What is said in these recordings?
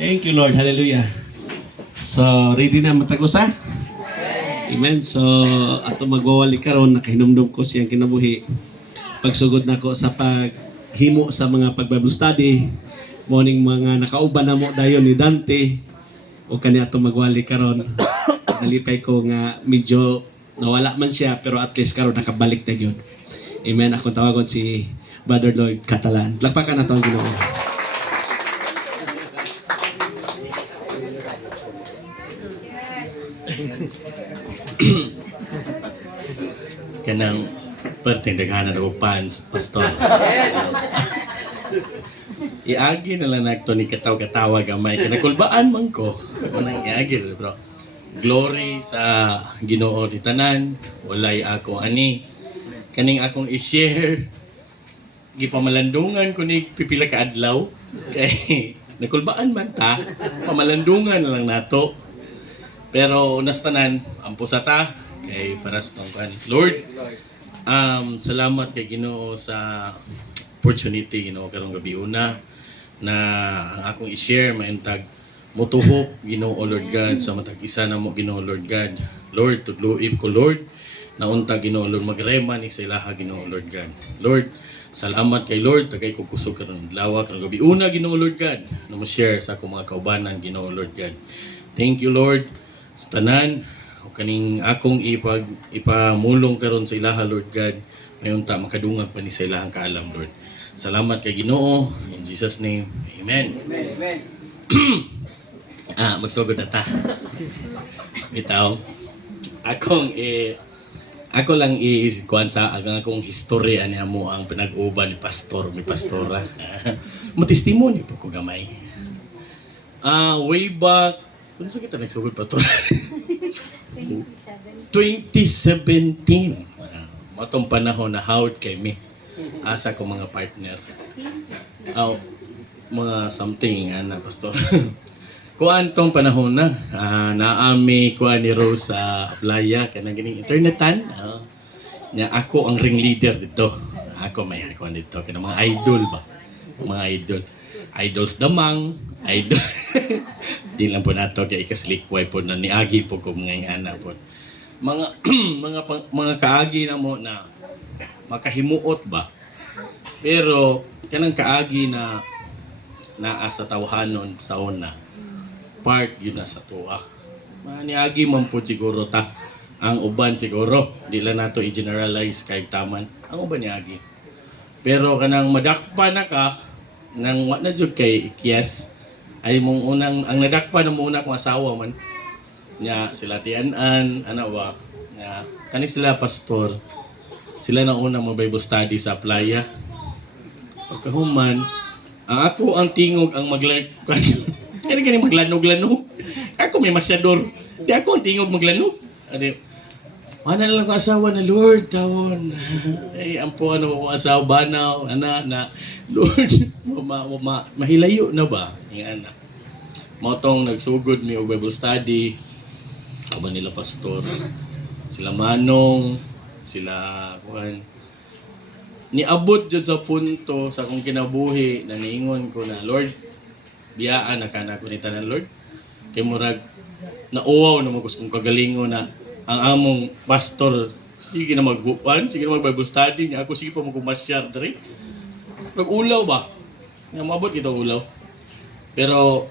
Thank you, Lord. Hallelujah. So, ready na matagusa? Amen. So, ato magwawali karon nakahinumdum ko siyang kinabuhi. Pagsugod na ko sa paghimo sa mga pag-Bible study, morning mga nakauban na mo dayon ni Dante, o kani ato magwali karon. Nalipay ko nga medyo nawala man siya, pero at least karon nakabalik na yun. Amen. Akong tawagon si Brother Lloyd Catalan. Lagpakan na ito ang Ginoo. Kanang perting daghanan ako fans, pastor. Iagi na lang nagto ni kataw-katawa gamay. Kanakulbaan man ko. Manang iagi, bro. Glory sa Ginoo ni tanan. Walay ako ani. Kaning akong i-share. Gipamalandungan ko ni pipila ka adlaw. Kay nakulbaan man ta. Pamalandungan na lang nato. Pero unas tanan, ampo sa ta. Kay para sa tongkan. Lord, salamat kay Ginoo sa opportunity, Ginoo, karong gabi una na ang akong i-share maintag motuhok, Ginoo Lord God, sa matag isa na mo, Ginoo Lord God. Lord, tudluib ko, Lord, na unta, Ginoo Lord, magrema ni sa ilaha, Ginoo Lord God. Lord, salamat kay Lord, tagay ko kusog karong adlaw, karong gabi una, Ginoo Lord God, na mo share sa akong mga kaubanan, Ginoo Lord God. Thank you, Lord, sa tanan o kaning akong ipamulong karon sa ilaha, Lord God, mayunta makadungag pa ni sa ilahang kaalam, Lord. Salamat kay Ginoo, in Jesus name, amen. Amen. Magsugod na ta. Bitaw, ako lang kuan sa akong historya niya mo ang pinag-uban ni pastor, ni pastora. Mo testimony po ko gamay. Way back, kung sa kita nagsugod pastor? 2017. Matong panahon na hawd kay me. Asa ko mga partner. Mga something na pastor. Kuan tong panahon na naami kuan ni Rose sa playa kanang gining internetan. Nya ako ang ring leader dito. Ako may kuan dito kanang mga idol ba. Mga idol. Idols damang, idol. Di lang po nato kay ikaslikway po na niagi po ko mga ana po. Mga mga kaagi na mo na makahimuot ba. Pero kanang kaagi na naa sa tawhanon sa una. Part yun na sa tuwa. Maniagi man po siguro ta. Ang uban siguro, di lang nato i-generalize kay taman. Ang uban niagi. Pero kanang madakpa na ka, nang na jud kay yes, ay mong unang, ang nadakpa na muna kong asawa man. Nya sila tianan, ano ba, nya, kani sila pastor. Sila na unang mga Bible study sa playa. Pagkahuman, ako ang tingog ang Kani maglanog-lanog. Ako may masyador. Di ako ang tingog maglanog. Ano, mana lang ko asawa na Lord, tawon. Ay, ampo ano ko asawa, banaw, na Lord, mahilayo na ba? Yung anak. Motong nagsugod mi og Bible study. Aba nila pastor. Sila Manong, sila kuan. Niabot jud sa punto sa akong kinabuhi na niingon ko na Lord, biyaan na kana ko ni tanan Lord. Kay murag nauwaw na mo kung kagalingon na ang among pastor sige na magbuan, sige na mag-Bible study niya ako sige pa mo kumasyar diri. Nag-ulaw ba? Nga mabot itong ulaw. Pero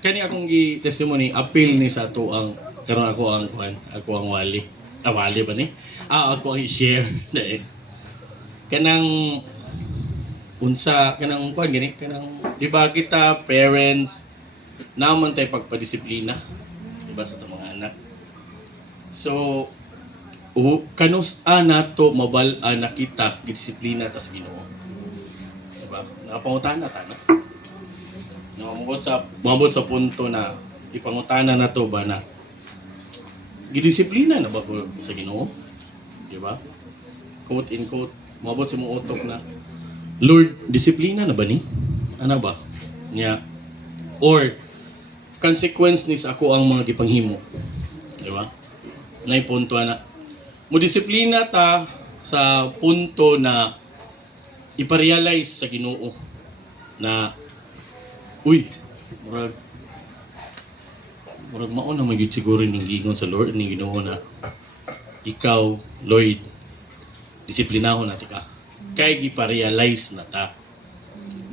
kani akong gi-testimony appeal ni sa ato ang karon ako ang kuan, ako ang wali. Wali ba ni? Ako ang i-share dahil kanang unsa kanang kuan gani kanang di ba kita parents naman tay pagpadisiplina di ba sa mga anak. So kanus nato mabal-an na kita gidisiplina tas Ginoo. Di ba? Nakapangutana ta na. Mabot sa punto na ipangutana na to ba na gidisiplina na ba ko sa Ginoo? Di ba? Quote in quote, mabot sa mong utok na Lord, disiplina na ba ni? Ano ba? Niya. Or, consequence ni sa ako ang mga gipanghimo. Di ba? Nay punto na. Mo disiplina ta sa punto na iparealize sa Ginoo na uy, murag mao na magyud siguro ning giingon sa Lord ning Ginoo na ikaw Lloyd disiplinahon na ka kay gipa-realize na ta.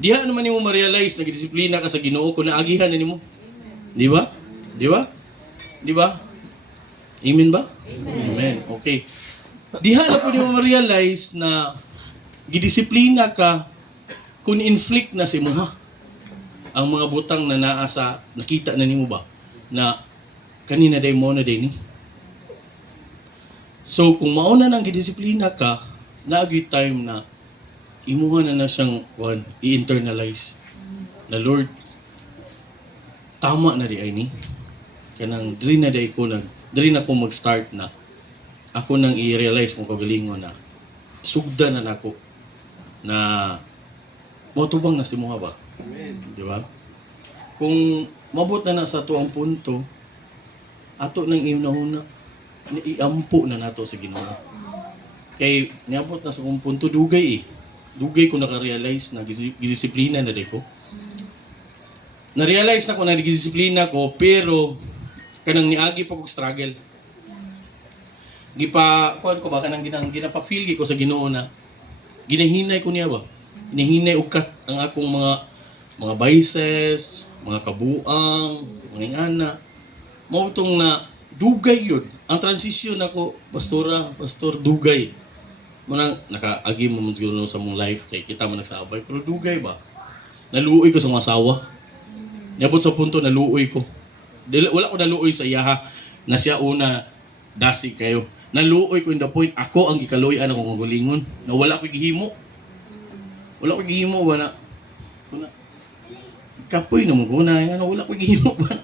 Diha naman nimo ma-realize na gidisiplina ka sa Ginoo kung naagihan na nimo. Di ba? Di ba? Di ba? Amen ba? Amen. Okay. Diha na po nimo ma-realize na gidisiplina ka kung inflict na si mo ang mga butang na naa sa nakita na nimo ba na kanina day mo na day ni. So kung mauna nang gidisiplina ka, naagi time na imuha na siyang i-internalize na Lord tama na di ay ni kanang diri na day ko na ko mag-start na ako nang i-realize kung kagalingon na sugda na nako na motubang na si Muha ba? Di ba? Kung mabot na sa tuang punto, ato nang iunahuna, iampo na nato sa Ginoo. Kay niabot na sa kung punto dugay eh. Dugay ko naka-realize na gidisiplina na di ko. Na-realize na ko na gidisiplina ko, pero kanang niagi pa kong struggle. Kuan ko ba kanang ginapa-feel ko sa Ginoo na ginahinay ko niya ba? Ginahinay ukat ang akong mga biases, mga kabuang, mga ingana. Mao tong na dugay yun. Ang transition ako, pastor dugay. Munang nakaagi mo siguro sa mong life kay kita man nagsabay, pero dugay ba? Naluoy ko sa mga asawa. Niabot sa punto naluoy ko. Wala ko naluoy sa iyaha na siya una dasig kayo. Naluoy ko in the point ako ang gikaluoy-an akong gulingon na wala ko gihimo. Wala ko gihimo ba na kapoy na mo kuna ano wala ko gihimo ba.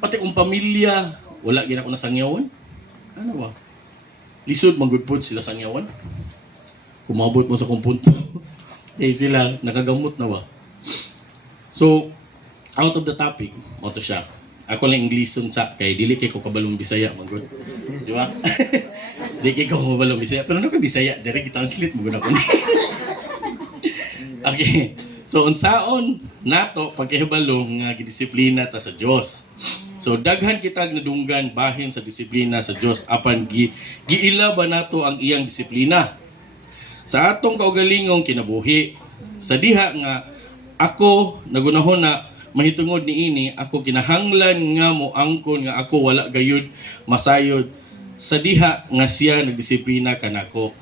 Pati kong pamilya, wala gina ko nasangyawan. Ano ba? Lisod magudpod sila sangyawan. Kumabot mo sa kung punto. Eh sila nakagamot na ba? So, out of the topic, mo to siya. Ako lang Englishon sa kay dili kay ko kabalong Bisaya magud. Di ba? Dili kay ko kabalong Bisaya, pero nako Bisaya, dire gi-translate mo gud ako ni. Okay. So unsaon nato pagkahibalo nga gidisiplina ta sa Dios. So daghan kitag nadunggan bahin sa disiplina sa Dios apan giila ba nato ang iyang disiplina sa atong kaugalingong kinabuhi. Sa diha nga ako nagunahon na mahitungod niini ako kinahanglan nga mo angkon nga ako wala gayud masayod sa diha nga siya nagdisiplina kanako.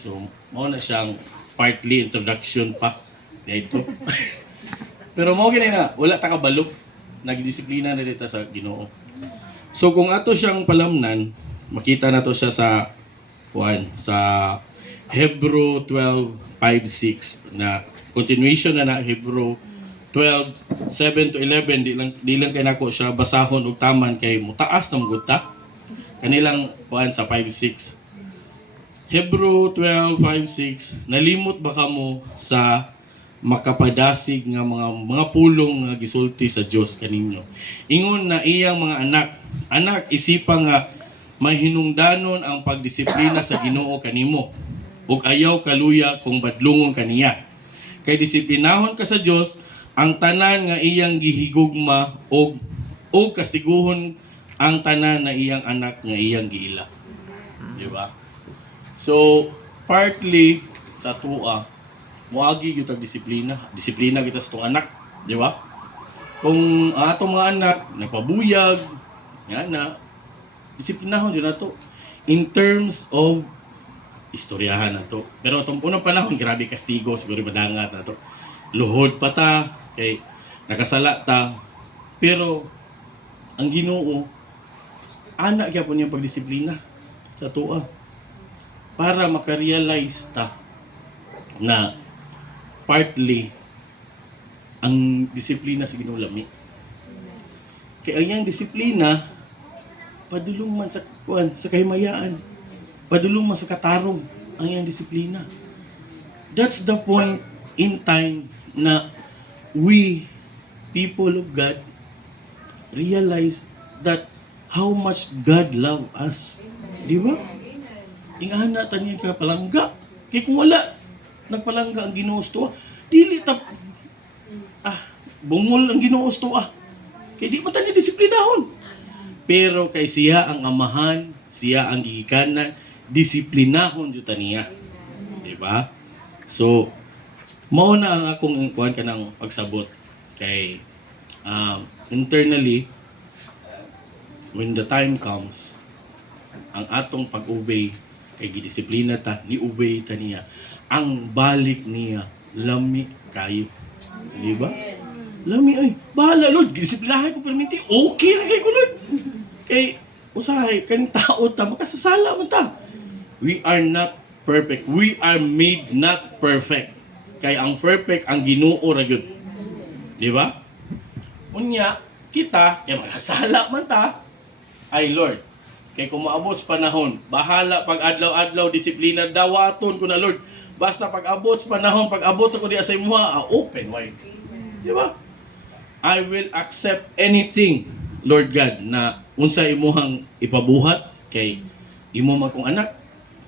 So mao na siyang partly introduction pa dito. Pero mao gini na wala ta kabalo nagdisiplina na dito sa Ginoo. So kung ato siyang palamnan, makita nato siya sa Hebrew 12:5-6 na continuation na Hebrew 12:7 to 11 di lang kay nako siya basahon og taman kay mutaas na maguta kanilang sa 5:6. Hebrew 12:5-6 nalimot ba kamo sa makapadasig nga mga pulong nga gisulti sa Dios kaninyo. Ingon na iyang mga anak isipa nga may hinungdanon ang pagdisiplina sa Ginoo kanimo ug ayaw kaluya kung badlungon kaniya. Kay disiplinahon ka sa Dios ang tanan nga iyang gihigugma og kastiguhon ang tanan na iyang anak nga iyang giila. Di ba? So partly sa tuwa muagi gyud tag disiplina kita sa tong anak, di ba? Kung atong mga anak nagpabuyag, yan na disiplinahon jud nato in terms of istoryahan nato. Pero atong unang panahon grabe kastigo siguro madangat nato. Luhod pa ta kay nakasala ta. Pero ang Ginoo ana gyapon niyang pagdisiplina sa tuwa para makarealize ta na partly ang disiplina sa Ginoo lami. Kaya ang iyang disiplina padulong man sa kahimayaan. Padulong man sa katarong ang iyang disiplina. That's the point in time na we people of God realize that how much God love us. Di ba? Ingana tani ka palangga. Kaya kung wala nagpalangga ang Ginoo sa tuwa, dili ta bungol ang Ginoo to kay di man tani disiplinahon. Pero kay siya ang amahan, siya ang gigikanan, disiplinahon jud taniya. Di ba? So mao na ang akong kuan kanang pagsabot kay internally when the time comes ang atong pag-obey kay gidisiplina ta ni obey ta niya ang balik niya lami kayo. Di ba? Lami ay bahala Lord gidisiplinahan ko perminti okay ra kay ko Lord kay usahay kaning tao ta makasasala man ta. We are not perfect, we are made not perfect kay ang perfect ang Ginoo ra gyud. Di ba? Unya kita kay makasala man ta ay Lord kay kung maabot sa panahon bahala pag adlaw-adlaw disiplina dawaton ko na Lord basta pag abot sa panahon pag abot ko di sa imuha open wide. Di ba? I will accept anything Lord God na unsa imuhang ipabuhat kay imo man kong anak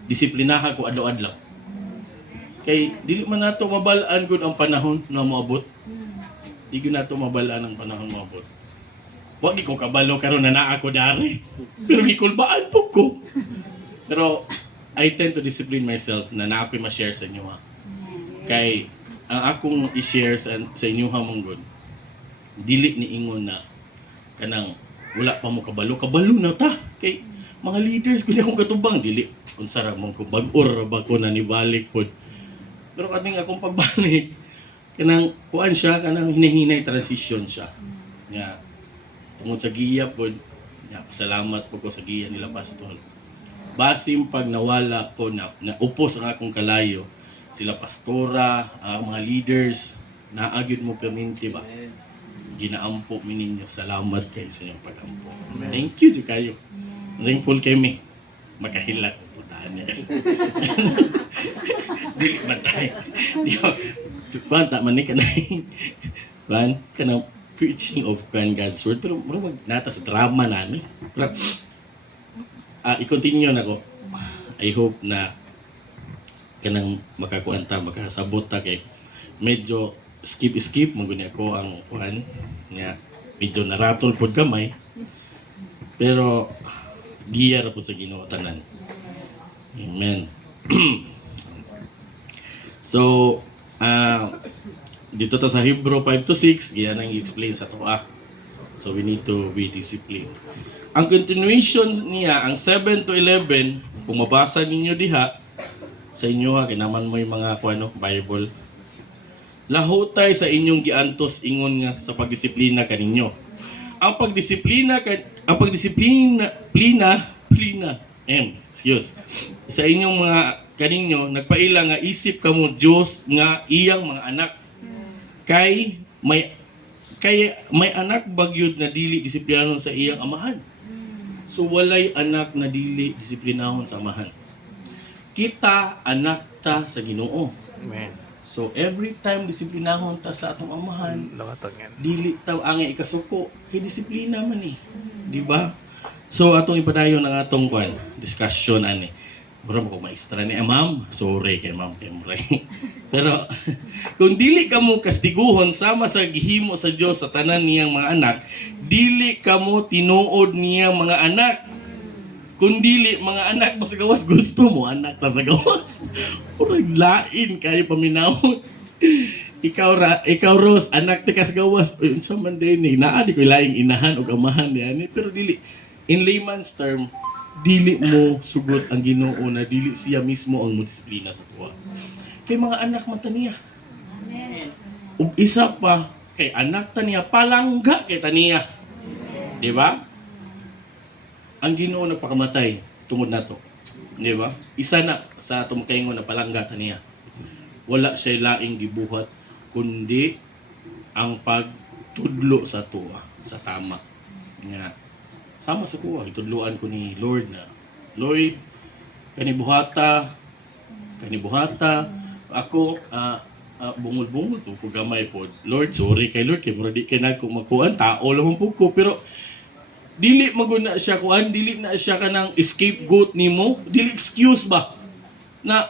disiplinahan ko adlaw-adlaw. Kay dili man nato mabalaan gud ang panahon na moabot. Di gyud nato mabalaan ang panahon moabot. Wa gi ko kabalo karon na naa ko dari. Pero gikulbaan po ko. Pero I tend to discipline myself na naa ko'y ma-share sa inyo ha. Kay ang akong i-share sa inyo ha mong good. Dili ni ingon na kanang wala pa mo kabalo na ta. Kay mga leaders ko akong katubang dili unsa ra mong ko bag-or ba ko na nibalik pod. Pero kaning akong pagbalik kanang kuan siya kanang hinahinay transition siya. Nga tungod sa giya pod, nga pasalamat po ko sa giya nila pastor. Basim pag nawala ko na upos ang akong kalayo, sila pastora, mga leaders, naagid mo perminti ba? Ginaampo mi ninyo. Salamat kayo sa inyong pag-ampo. Thank you di kayo. Thankful kami. Makahilat. Putahan niya. Dili man tayo. Kuhan, taman ni ka na. Kuhan, ka na preaching of God's word. Pero nata sa drama na ni. Pero, i-continue na ko. I hope na kanang makakuanta, makasabot ta kay medyo skip maguni ako ang kuhan nga medyo naratol pod kamay pero giya ra pod sa Ginoo tanan. Amen. So dito ta sa Hebrew 5-6 giya nang i-explain sa tuwa. So we need to be disciplined. Ang continuation niya ang 7-11 kung mabasa ninyo diha sa inyo ha kinaman mo yung mga kuano Bible. Lahutay sa inyong giantos ingon nga sa pagdisiplina kaninyo. Ang pagdisiplina sa inyong mga kaninyo nagpaila nga isip kamo Dios nga iyang mga anak. Kay may anak bagyod na dili disiplinanon sa iyang amahan. So walay anak na dili disiplinahon sa amahan. Kita anak ta sa Ginoo. Amen. So every time disiplinahon ta sa atong amahan, dili taw angay ikasuko, kay disiplina man eh. Di ba? So atong ipadayon ang atong discussion ani. Bro ko maestra ni ma'am. Sorry kay ma'am Kemray. Pero kung dili kamo kastiguhon sama sa gihimo sa Dios sa tanan niyang mga anak, dili kamo tinuod niyang mga anak. Kung dili mga anak mo sa gawas, gusto mo anak ta sa gawas. Purag lain kayo paminawon. Ikaw Rose, anak ti ka sa gawas. Uy, unsa man din ni naa di ko laing inahan o amahan niya. Pero dili in layman's term, dili mo sugod ang Ginoo na dili siya mismo ang modisiplina sa tuwa. Kay mga anak man ta niya. Ug isa pa kay anak ta niya palangga kay ta niya. Di ba? Ang Ginoo nagpakamatay tungod nato. Di ba? Isa na sa tumakaingon na palangga ta niya. Wala siya laing gibuhat kundi ang pagtudlo sa tuwa, sa tama. Nga sama sa kuha, itudluan ko ni Lord na Lord, kanibuhata ako bungol-bungol to ko gamay po. Lord, sorry kay Lord kay mura di kay nako makuan tao lamang po ko pero dili maguna siya kuan, dili na siya kanang scapegoat nimo, dili excuse ba na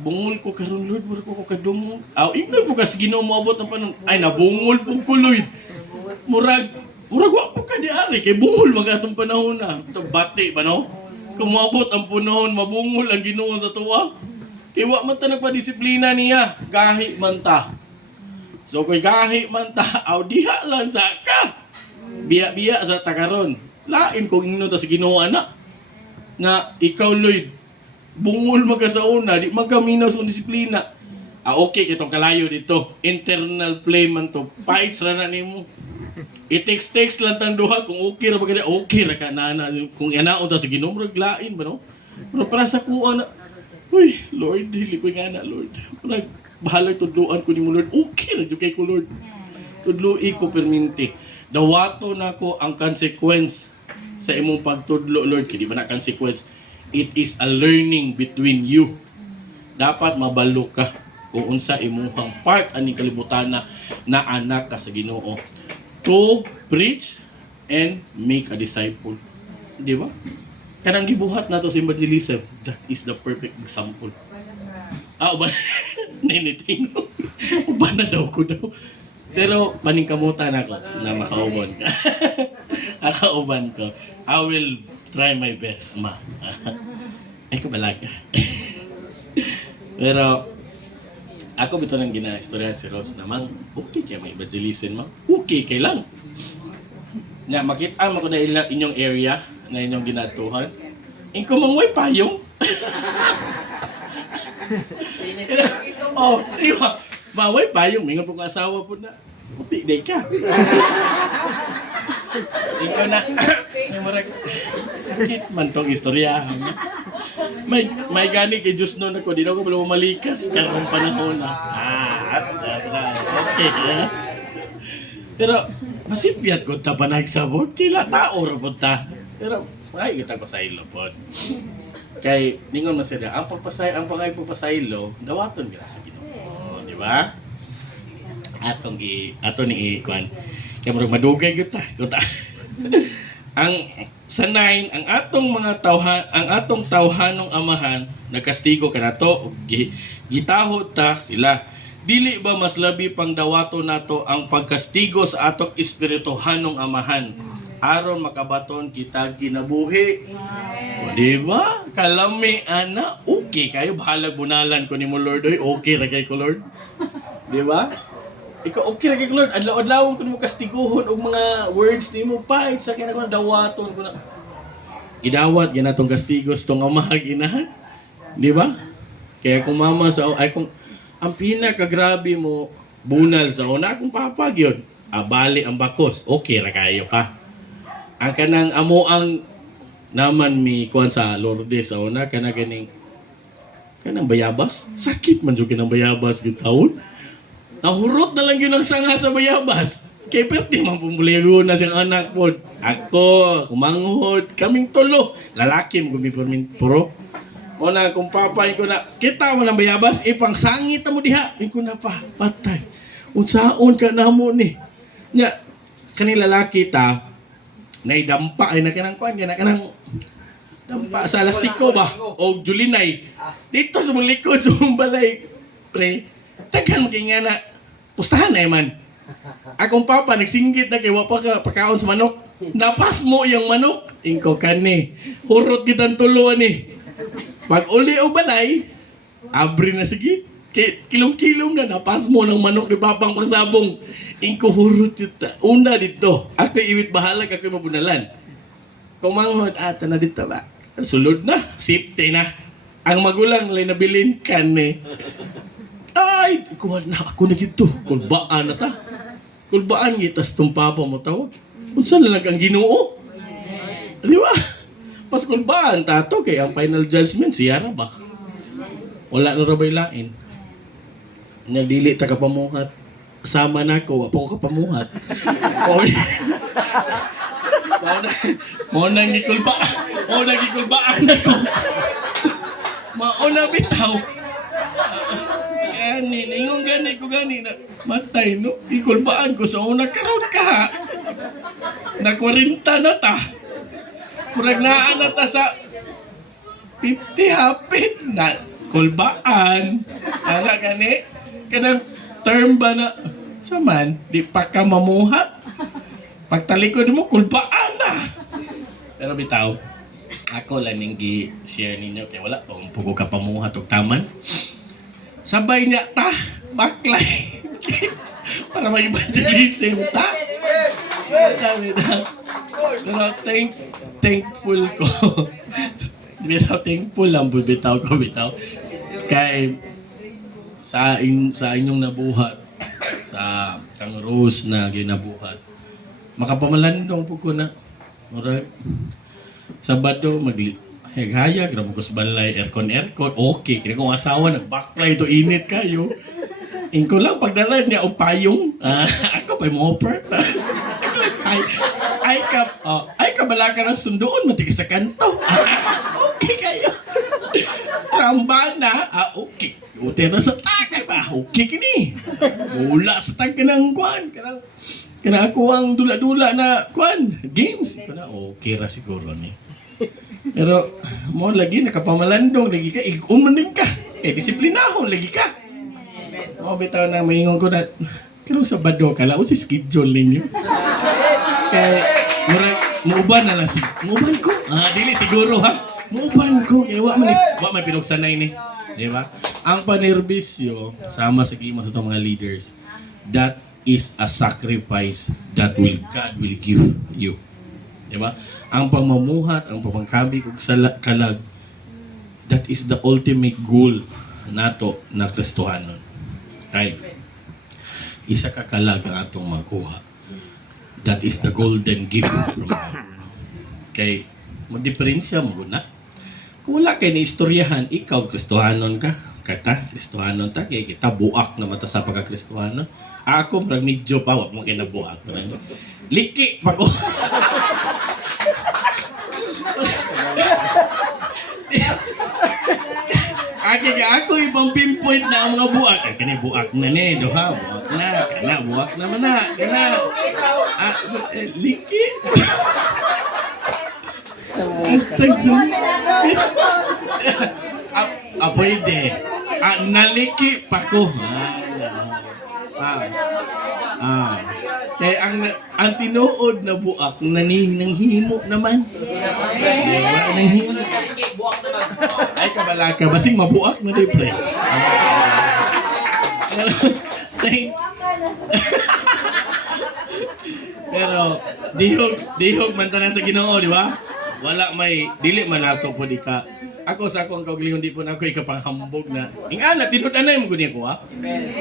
bungol ko karon Lord, mura ko kadungog. Ingnon mo kasi Ginoo moabot ang panon. Ay nabungol pug ko Lord. Murag wa po ka di ari kay bungol magatong panahon na. Ito bati ba no? Kung moabot ang punahon, mabungol ang Ginoo sa tuwa. Kay wa man ta nagpadisiplina niya, gahi man ta. So kung gahi man ta, diha lang sa ka. Biya-biya sa takaron. Lain kung ingnon ta sa Ginoo ana. Na ikaw Lord, bungol magka sa una, di magkaminaw sa disiplina. Okay, itong kalayo dito. Internal flame man to. Fights ra na nimo. I-text lang tang duha kung okay ra ba kada okay ra ka na kung inaon ta sa Ginoo lain ba no? Pero para sa kuha na, uy, Lord, dili ko nga na, Lord. Parang bahala tudloan ko nimo Lord. Okay ra jud kay ko Lord. Tudloi ko perminti. Dawato na ko ang consequence sa imong pagtudlo Lord. Kaya di ba na consequence? It is a learning between you. Dapat mabalo ka kung unsa imuhang part ani kalibutan na anak ka sa Ginoo to preach and make a disciple. Di ba? Kanang gibuhat nato sa evangelism, that is the perfect example. Uban niniting. Uban na daw ko daw. Pero paningkamutan ako na makauban ka. Nakauban ko. I will try my best, ma. Ay, kabalaga. Pero, ako bito nang gina-istoryahan si Rose naman, okay kaya may evangelism, ma. Okay kay lang. Na, makita mo ko na inyong area na inyong ginatuhan. Ingko mangway payong. Di ba? Maway payong, may nga po asawa po na. Puti, day ka. Ikaw na, may marag, sakit man tong istorya. May gani kay Diyos noon ako, di na ako pala malikas karong panahon na. Okay. Pero, masipyat ko ta pa nagsabot, kila tao ra po ta. Pero, ay, kita ko sa ilo po. Kay, ningon masaya, ang pangay papasaylo, dawaton ka sa Ginoo. Di ba? Ato ni Ikwan. Kaya murag madugay kita. Ang sanay, ang atong tawhanong amahan nagkastigo kanato gitahod ta sila. Dili ba mas labi pang dawato nato ang pagkastigo sa atong espirituhanong amahan aron makabaton kita kinabuhi. O, di ba? Kalami ana, okay kayo bahalag bunalan ko nimo Lord oy, okay ra kay ko Lord. Di ba? Ikaw okay ra kay Lord, adlaw-adlaw ko nimo kastiguhon og mga words nimo pa sa kinako dawaton ko na. Idawat gyud natong kastigos tong amahag inahan. Di ba? Kaya kung mama sa ay kung ang pinakagrabe mo bunal sa una akong papa gyud, abali ang bakos, okay ra kayo ka. Ang kanang amo ang naman mi kuan sa Lourdes sa una kanang bayabas, sakit man jud kinang bayabas gyud taon. Nahurot na lang yun ang sanga sa bayabas. Kay perti man pumuligo na siyang anak po. Ako, kumanghod, kaming tulo. Lalaki mo gumipormin puro. O na, kung papay ko na, kita mo ng bayabas, ipang sangit mo diha. Iko na pa, patay. Unsaon ka na mo ni. Nya, kanil lalaki ta, naidampa, ay nakanang kuan, nakanang dampa sa lastiko ba? O Julinay. Dito sa mga likod, sa mga balay. Pre, daghan mo kaya nga na, pustahan na man. Akong papa, nagsinggit na kay wapa ka pagkaon sa manok. Napas mo yung manok. Ingko ka ni. Hurot kitang tuluan ni. Pag uli o balay, abri na sige. Kilong-kilong na, napas mo ng manok ni papang pagsabong. Ingko hurot yuta. Una dito. Ako iwit bahalag, ako mabunalan. Kung manghod, ata na dito ba? Sulod na, safety na. Ang magulang lay nabilin ka ni. Ay, kuha na ako na gito. Kulbaan na ta. Kulbaan gitas tong papa mo tawag. Unsa na lang ang Ginoo? Di ba? Mas kulbaan tato kay ang final judgment siya ra ba? Wala na rabay lain. Nagdili ta ka pamuhat. Sama na ko, wa pa ko kapamuhat. Mo nang gikulbaan. Mo nang gikulbaan ako. Mauna bitaw. Gani, ingong gani ko gani na matay no. Ikulbaan ko sa una karon ka. Na 40 na ta. Murag naa na ta sa 50 hapit na. kulbaan. Ana gani, kanang term ba na, saman, di pa ka mamuhat. Pagtalikod mo, kulbaan na. Pero bitaw, ako lang yung gi-share ninyo, kaya wala pa, pugo ka pamuhat o taman. Sabay niya ta, baklay. Para mag-evangelism ta. Sabi na, pero thankful ko. Bitaw, thankful lang, bitaw ko, bitaw. Kay, sa inyong nabuhat, sa kang Rose na ginabuhat, makapamalandong po ko na, murag, Sabado, maghayag, ramugos balay, aircon, okay. Kaya kung asawa, nagbaklay ito, init kayo. Ingko lang, pagdala niya o payong, ako pa yung offer. ay ka bala ka ng sundoon, matigis sa kanto. Okay kayo. Rambana, okay. Ute na sa takay ba? Okay kini. Mula sa tag ng kwan. Kana ako ang dula-dula na kwan. Games. Kana okay ra siguro ni. Pero mo lagi nakapamalandong lagi ka. Igun man din ka. Disiplinahon lagi ka. Mo bitaw na maingon ko na pero Sabado ka lang. O si schedule ninyo. Kaya muuban na lang si. Muuban ko. Dili siguro ha. Muuban ko. Kaya wa man pinugsanay ni. Di ba? Ang panerbisyo, sama sa kima sa mga leaders, that is a sacrifice that God will give you. Di ba? Ang pamamuhat, ang pamangkabi kung kalag, that is the ultimate goal nato na Kristohanon. Kay, isa ka kalag ang atong makuha. That is the golden gift from God. Kay, magdiferensya mo na. Kung wala kayo ni-istoryahan, ikaw Kristohanon ka. Kata, Kristohanon ta. Kaya kita buak na mata sa pagka-Kristohanon. Ako, marag medyo pa, wag mo kinabuak. Liki pa ko. Ako ibang pinpoint na ang mga buak. Kani buak na ni, doha, buak na. Kana, buak naman na. Kana, liki. Pwede. Naliki pa ko. Kaya ang tinuod na buak nanghimo naman. Nanghimo. Ay kabala ka. Basing mabuak na rin, pre. Pero dihog mantanan sa Ginoo, di ba? Wala may dili man nato po di ka. Ako sa akong kaugalingon di po na ako ikapanghambog na. Ingana tinud-anay mo guni ko ha.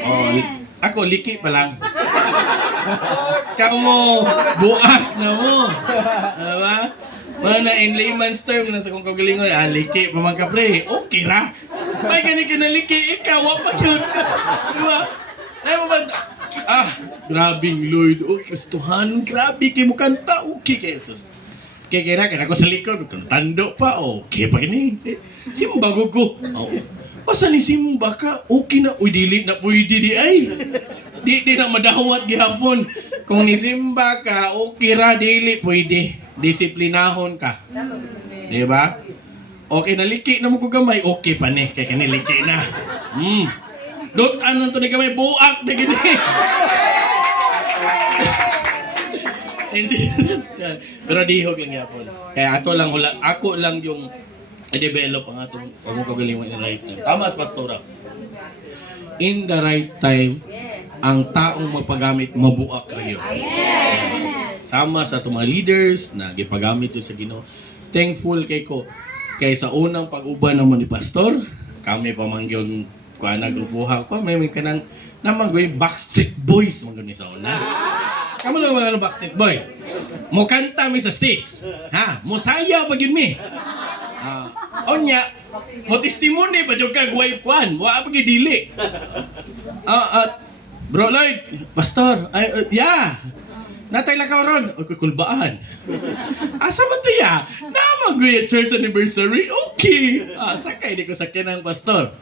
Oh, ako liki pa lang. Kamo buak na mo. Diba? Mana in layman's term na sa akong kaugalingon, liki pa man ka pre. Okay ra. May gani ka na liki ikaw wa pa gyud. Diba? Ay mo ba? Grabing Lloyd. Oh, Kristohan, grabe kay mo kanta. Okay kay Jesus. Kaya ko sa likod, tando pa, okay pa gini. Simba ko. Asa ni simba ka, okay na. Uy, dili na pwede di ay. Di na madawat gihapon. Kung ni simba ka, okay ra, dili pwede. Disiplinahon ka. Di ba? Okay, naliki na mo ko gamay, okay pa ni. Kaya kaniliki na. Dot, anong to ni gamay, buak na gini. Pero dihog lang yapon. Kaya ako lang yung i-develop ang atong kagalingon in the right time. Tama as pastora. In the right time, ang taong magpagamit mabuak kayo. Sama sa itong mga leaders na gipagamit sa Ginoo. Thankful kay ko. Kay sa unang pag-uban naman ni pastor, kami pamangyon kuha na grupuhan ko. May kanang naman Backstreet Boys mga ni sa una. Kamu lang mga Backstreet Boys. Mo kanta mi sa stage. Ha? Mo sayaw pag yun mi. Onya, mo testimony pa jud kag wife kwan. Wa pa gidili. Bro Lloyd, pastor, yeah. Natay lakaw ron. Okay, kulbaan. Asa man to ya? Naman guya church anniversary. Okay. Sakay di ko sakyan ng pastor.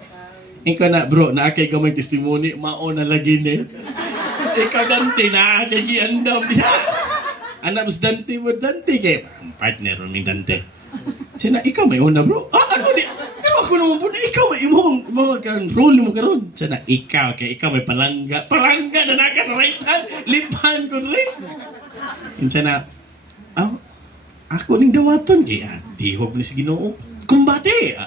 Ikaw na, bro, naakay ka may testimony, mao na lagi ni. Ikaw Dante, naakay giandam niya. Anak mas Dante mo, Dante kay partner ni Dante. Siya na, ikaw may una bro. Ako di. Ako naman po na ikaw may imong karon role mo karon. Siya na, ikaw kay ikaw may palangga. Palangga na naka sa right hand. Lipan ko rin. Siya na, ako ning dawaton kay dihog ni si Ginoo. Kumbate.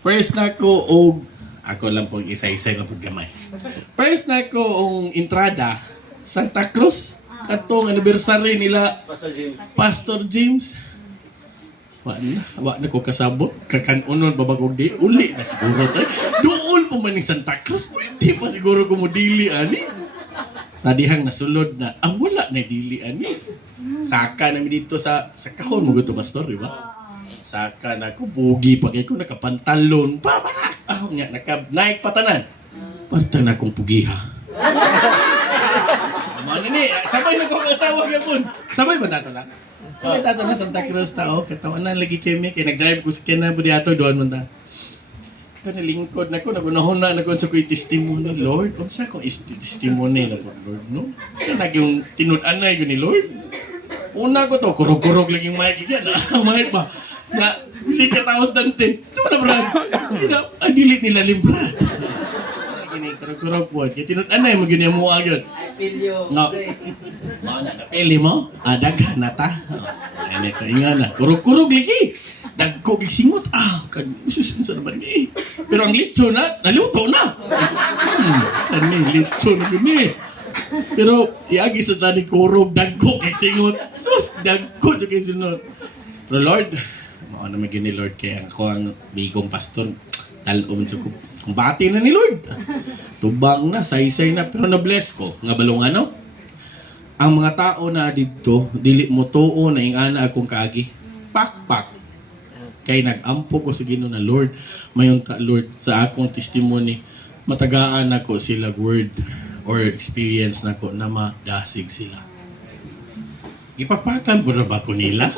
First na ko og ako lang pong isa-isa na paggamay. First na ko ang entrada Santa Cruz. Katong anniversary nila Pastor James. Wa na ko kasabot. Kakanunon babagog di. Uli na siguro tayo. Doon po man ni Santa Cruz. Hindi pa siguro ko mo dili ani. Tadihang nasulod na. Wala na dili ani. Saka namin dito sa kahon mo gusto Pastor, di ba? Saka na ko, bugi pa kayo ko, nakapantalon, nga, naik patanan. Parta na akong pugiha. Ano ni, sabay na kong asawa gapon. Sabay ba nato na? Sabay tato na Santa Cruz tao, katawan na lagi kami, kaya nag-drive ko sa kena po diato, doon man ta. Kanalingkod na ko, nagunahon na ko sa ko'y testimony, Lord. Kung sa akong testimony na po, Lord, no? Kaya yung tinud-anay ko ni Lord. Una ko to, kurog-kurog lang yung mic yan. Mic ba? Na si Kataos Dante. Ito na brad. Ang dilit nila Brad. Gini, kurog-kurog po. Kaya tinut-anay mo ganyan mo agad. I feel you. No. Napili mo? Daghan na ta. Ano ka, inga na. Kurog-kurog lagi. Dagko gisingot. Susunod sa naman ni. Pero ang litso na, naluto na. Ano yung litso na gini. Pero iagi sa tani kurog, dagko gisingot. Sus, dagko siya gisingot. Pero Lord, ano may gini Lord, kaya ako ang bigong pastor. Talom siya ko. Kung bati na ni Lord. Tubang na, saysay na, pero na-bless ko. Nga balong ano? Ang mga tao na dito, dili mo tuo na ingana akong kaagi. Pak-pak. Kaya nag-ampo ko sa Ginoo na Lord, mayon ka Lord sa akong testimony, matagaan ako sila word or experience na ko na madasig sila. Ipagpakan po na ba ko nila?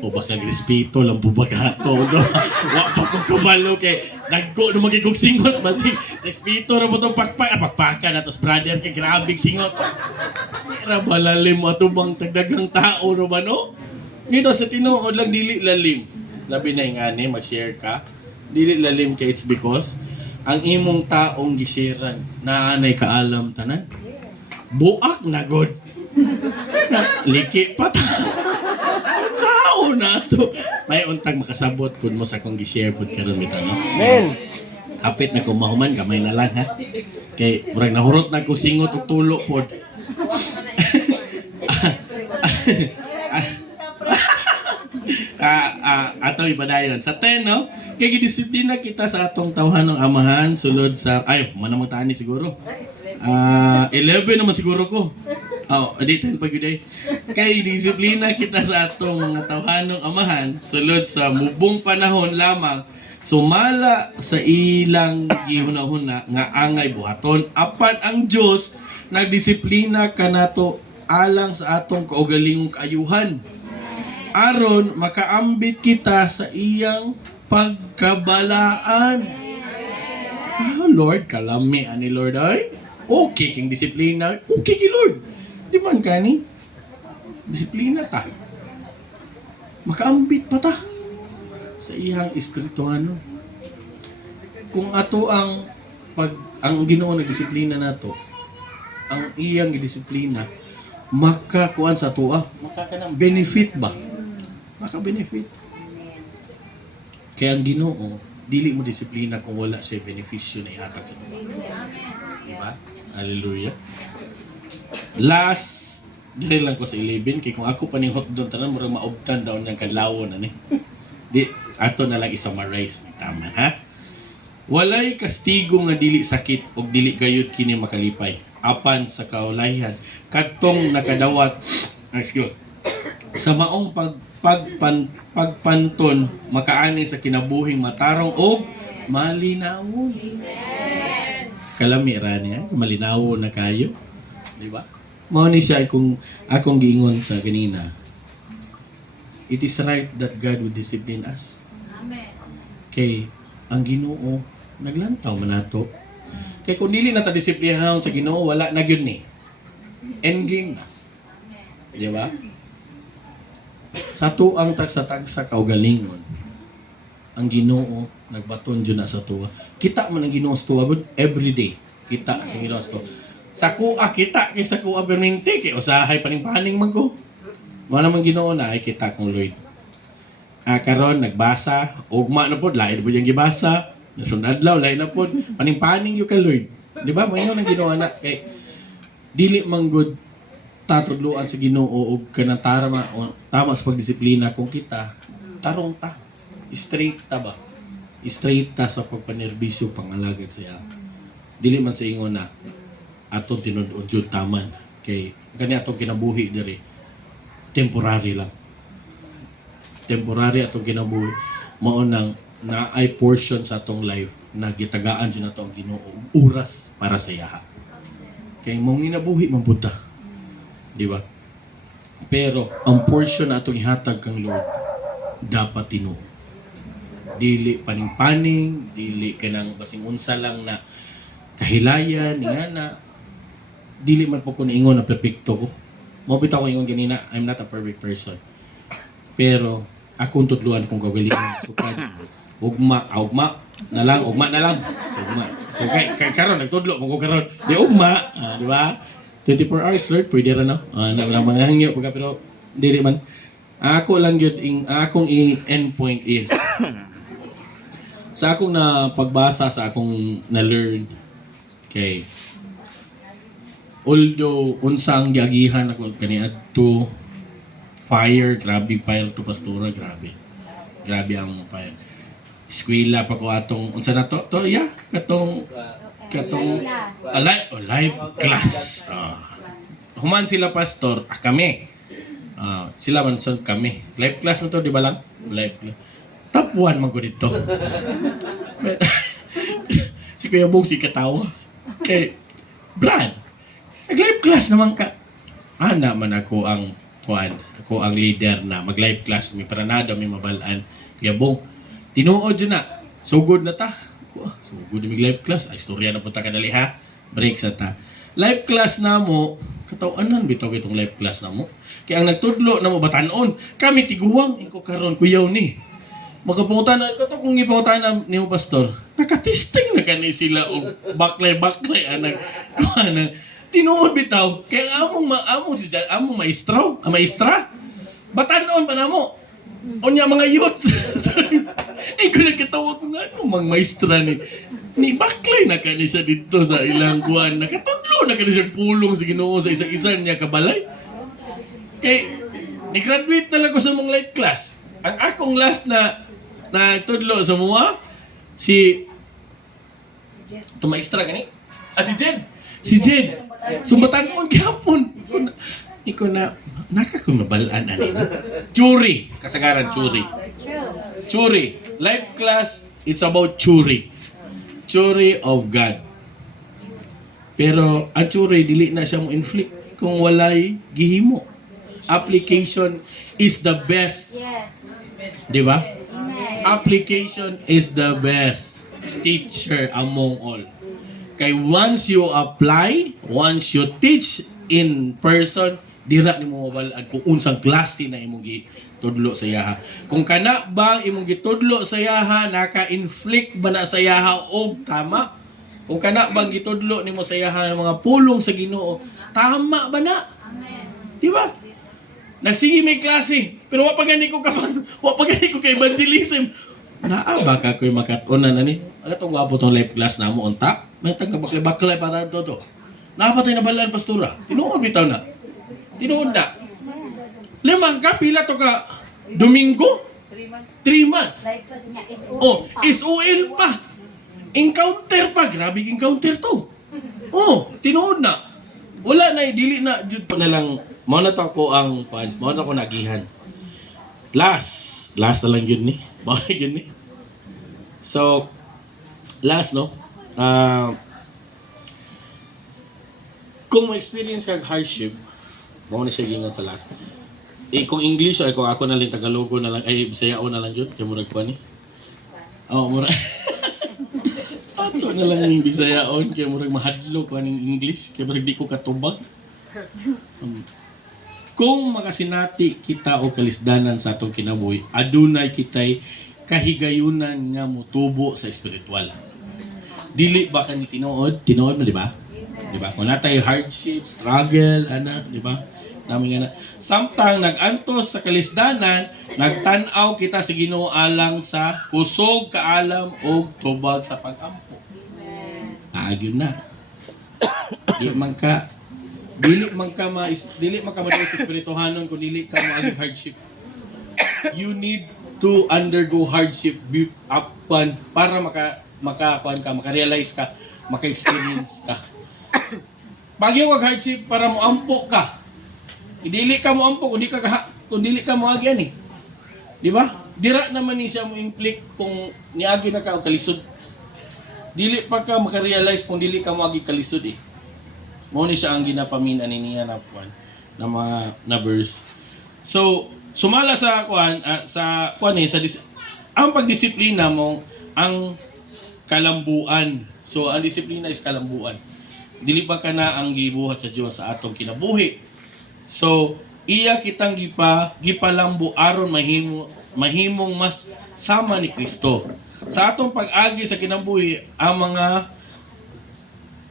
O baka respeto lang po baka ito. Wa pa kong kabalo kay nagko na magigong singot. Masing respeto na mo itong pakpakan na tos brother kay grabing singot. Mira ba lalim mo ito bang tagdagang tao no ba no? Dito sa tinuod lang dili lalim. Labi na yung ani, mag-share ka. Dili lalim kay it's because ang imong taong gisiran na anay kaalam tanan. Buak na god. Liki pa ta. Sao na to. May untag makasabot pud mo sa kong gi-share pud karon bitaw no. Amen. Kapit na ko mahuman gamay na lang ha. Kay murag nahurot na ko singot og tulo pod. Ato ipadayon sa 10 no. Kay gidisiplina kita sa atong tawhanong amahan sulod sa manamang tani siguro. 11 naman siguro ko. Dito yung pag-uday. Kay disiplina kita sa atong mga tawhanong amahan, sulod sa mubong panahon lamang, sumala sa ilang gihuna-huna nga angay buhaton. Apan ang Diyos, nagdisiplina kanato alang sa atong kaugalingong kaayuhan. Aron, makaambit kita sa iyang pagkabalaan. Lord, kalami ani Lord ay. Okay king disiplina. Okay kay Lord. Di man kani? Disiplina ta. Makaambit pa ta sa iyang espirituano. Kung ato ang Ginoo na disiplina nato, ang iyang disiplina makakuan sa tuwa, makakanang benefit ba? Maka-benefit. Kaya ang Ginoo, dili mo disiplina kung wala siya benepisyo na ihatag sa tuwa. Diba? Hallelujah. Last, dili lang ko sa 11, kaya kung ako pa ning hot doon, tanan murag maubtan daw niyang kadlawon ani. Di ato na lang i-summarize ni tama ha. Walay kastigo nga dili sakit ug dili gayud kini makalipay. Apan sa kaulahian kadtong nakadawat sa maong pagpanton makaani sa kinabuhing matarong og malinawon. Kalami ra niya, malinawon na kayo, di ba? Mao ni siya akong giingon sa kanina. It is right that God will discipline us. Amen. Kay ang Ginoo naglantaw man nato. Kay kung dili na ta disiplinahan sa Ginoo, wala na gyud ni. Endgame na. Di ba? Sa tuang tagsa-tagsa kaugalingon, ang Ginoo nagbaton jud na sa tuwa. Kita man ang Ginoo sa tuwa good every day. Kita sa Ginoo sa tuwa. Sa kuha kita kay sa kuha permente kay usahay paning-paning man ko. Mo naman Ginoo na ay kita kong Lord. Karon nagbasa, ugma na pod lain pod yung gibasa. Nasunod adlaw lain na pod paning-paning yo ka Lord. Di ba? Mayo nang Ginoo na kay dili man good tatudluan sa Ginoo og kanang tama sa pagdisiplina kung kita tarong ta. Straight ta ba? Straight ta sa pagpanerbisyo pangalagad siya. Dili man sa ingon na atong tinud-od jud taman kay kani atong kinabuhi diri temporary lang. Temporary atong kinabuhi mao nang na ay portion sa atong life na gitagaan jud nato ang Ginoo oras para sa yaha. Kay mong ginabuhi man pud ta. Di ba? Pero ang portion na atong ihatag kang Lord dapat tinuod. Dili paning-paning, dili kanang basing unsa lang na kahilayan niya na dili man po ko ingon na perpekto ko. Mo bitaw ko ingon ganina, I'm not a perfect person. Pero akong tudluan kung gagalingon sukad. Ugma na lang. So ugma. So kay karon nagtudlo mo ko karon. Di ugma, di ba? 24 hours Lord, pwede ra no. Na mga hangyo pagka pero dili man. Ako lang yun, akong endpoint is sa akong na pagbasa sa akong na-learn kay although unsang giagihan ako kaniadto fire, grabe fire to pastora, grabe ang fire. Eskwela pa ko atong unsa na to yeah, katong live class. Human sila pastor, kami. Sila man sa kami. Live class mo to, di ba lang? Live class. Top 1 man ko dito. Si Kuya Bong si katawa. Kay Brad, nag-live class naman ka. Ana man ako ang leader na mag-live class. May paranada, may mabalaan. Kuya Bong, tinuod dyan na. Sugod na ta. Sugod na mag-live class. Ay, istorya na punta ka dali ha. Break sa ta. Live class na mo, katawanan bitaw itong live class na mo. Kaya ang nagtudlo na mo batanon, kami tiguwang, iko karon kuyaw ni. Magkapungutan na, kato kung ipangutan ni mo pastor, nakatesting na kani sila o baklay, anak, tinuod bitaw, kaya among si Jan, among maestra, batanon pa na mo. Onya mga youth. Kung nagkatawa ko nga, mga maestra ni baklay na kani sa dito sa ilang kuwan, nakatudlo na kani sa pulong sa Ginoo sa isa-isa niya kabalay. Ni-graduate na lang ko sa mong light class. Ang akong last na tudlo sa mga, si maestra gani? Si Jen. Sumbatan ko ang gihapon. Iko na, nakakong nabalaan ani. Churi. Kasagaran, churi. Churi. Life class, it's about churi. Churi of God. Pero, ang churi, dili na siya mo inflict kung walay gihimo. Application is the best. Yes. Di ba? Amen. Application is the best teacher among all. Kay once you apply, once you teach in person, dira nimo mabalaan kung unsang klase na imong gitudlo sa yaha. Kung kana ba imong gitudlo sa yaha, naka-inflict ba na sa yaha og tama? Kung kana ba gitudlo nimo sa yaha ng mga pulong sa Ginoo, tama ba na? Amen. Di ba? Nagsige may klase, pero wa pa gani ko kay evangelism. Naaba ka ko'y makatunan na ni. Ano itong wapo itong life class na mo, onta? May taga-baklay para ito to. Nakapatay na balaan, pastora. Tinuod bitaw na. Tinuod na. Limang ka, pila to ka, Domingo? 3 months. Life class niya is Oh, SOL pa. Encounter pa. Grabe encounter to. Oh, tinuod na. Wala na, dili na. Jud na lang. Mao na to ako ang, mao na ako nagihan. Last na lang yun ni. Bakit yun ni? So, last no, kung ma-experience kag hardship, mao na siya gingon sa last. Kung English ay kung ako na lang Tagalog na lang, ay Bisaya na lang yun, kaya murag ko ni. Oh, murag. Ato na lang yung Bisayaon, kaya murag mahadlo ko ng English, kaya murag di ko katubag. kung makasinati kita o kalisdanan sa atong kinabuhi, adunay kitay kahigayunan nga motubo sa espiritual. Dili ba kani tinuod? Tinuod mo, di ba? Di ba? Kung natay hardship, struggle, ana, di ba? Namin nga na. Samtang nag-antos sa kalisdanan, nagtanaw kita sa Ginoo alang sa kusog, kaalam o tubag sa pag-ampo. Aagyon na. Dili man ka madali sa espirituhanon kung dili ka mo aging hardship. You need to undergo hardship upon para maka-realize ka, maka-experience ka. Bagyo kag hardship para mo ampo ka. Dili ka mo ampo kung dili ka mo agyan eh. Di ba? Dira naman ni siya mo implique kung niagi na ka o kalisod. Dili pa ka maka-realize kung dili ka mo agi kalisod eh. Mo ni siya ang ginapaminan niya na mga na verse. So, sumala sa ang pagdisiplina mo ang kalambuan. So, ang disiplina is kalambuan. Dili pa ka na ang gibuhat sa Dios sa atong kinabuhi. So, iya kitang gipalambo aron mahimong mas sama ni Kristo. Sa atong pag-agi sa kinabuhi, ang mga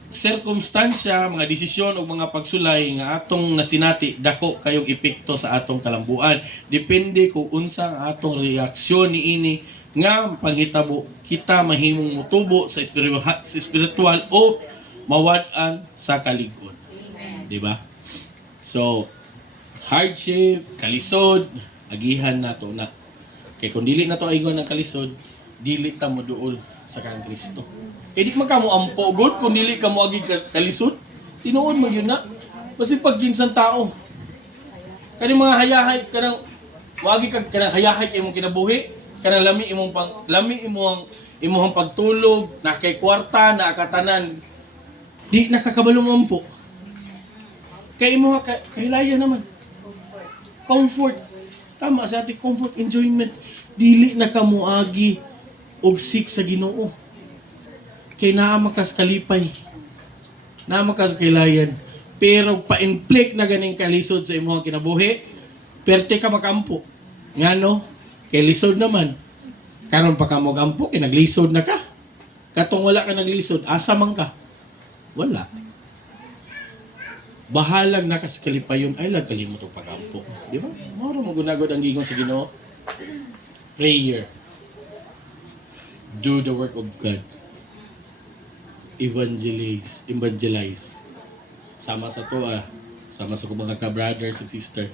sirkumstansya, mga desisyon o mga pagsulay nga atong nasinati dako kayong epekto sa atong kalambuan. Depende kung unsa ang atong reaksyon niini nga panghitabo kita mahimong mutubo sa espiritual o mawad-an sa kalig-on. Di ba? So, hardship, kalisod, agihan nato na. Kay kung dili nato aygon ng kalisod, dili ta mo duol sa kang Kristo. E di man ka mo ampo god kung dili ka mo agi kalisod, tinuod mo yun na. Kasi pag ginsan tao, kani mga hayahay kanang wagi kag kanang hayahay kay imong kinabuhi, kanang lami imong pagtulog, na kay kwarta, na katanan, di nakakabalo mo ampo. Kay imo kahilaya naman. Comfort. Tama sa ating comfort, enjoyment. Dili na ka moagi og sik sa Ginoo. Kay naa makas kalipay. Naa makas kailayan. Pero pa-inflict na ganing kalisod sa imong kinabuhi, perte ka makampo. Ngano? Kay lisod naman. Karon pa ka mo gampo, kay naglisod na ka. Katong wala ka naglisod, asa man ka? Wala. Bahalag na kas kalipayon ay lag kalimot og pagampo. Di ba? Mao mo gunagod ang gigon sa Ginoo. Prayer. Do the work of God. Evangelize. Sama sa to sama sa mga ka-brothers and sister.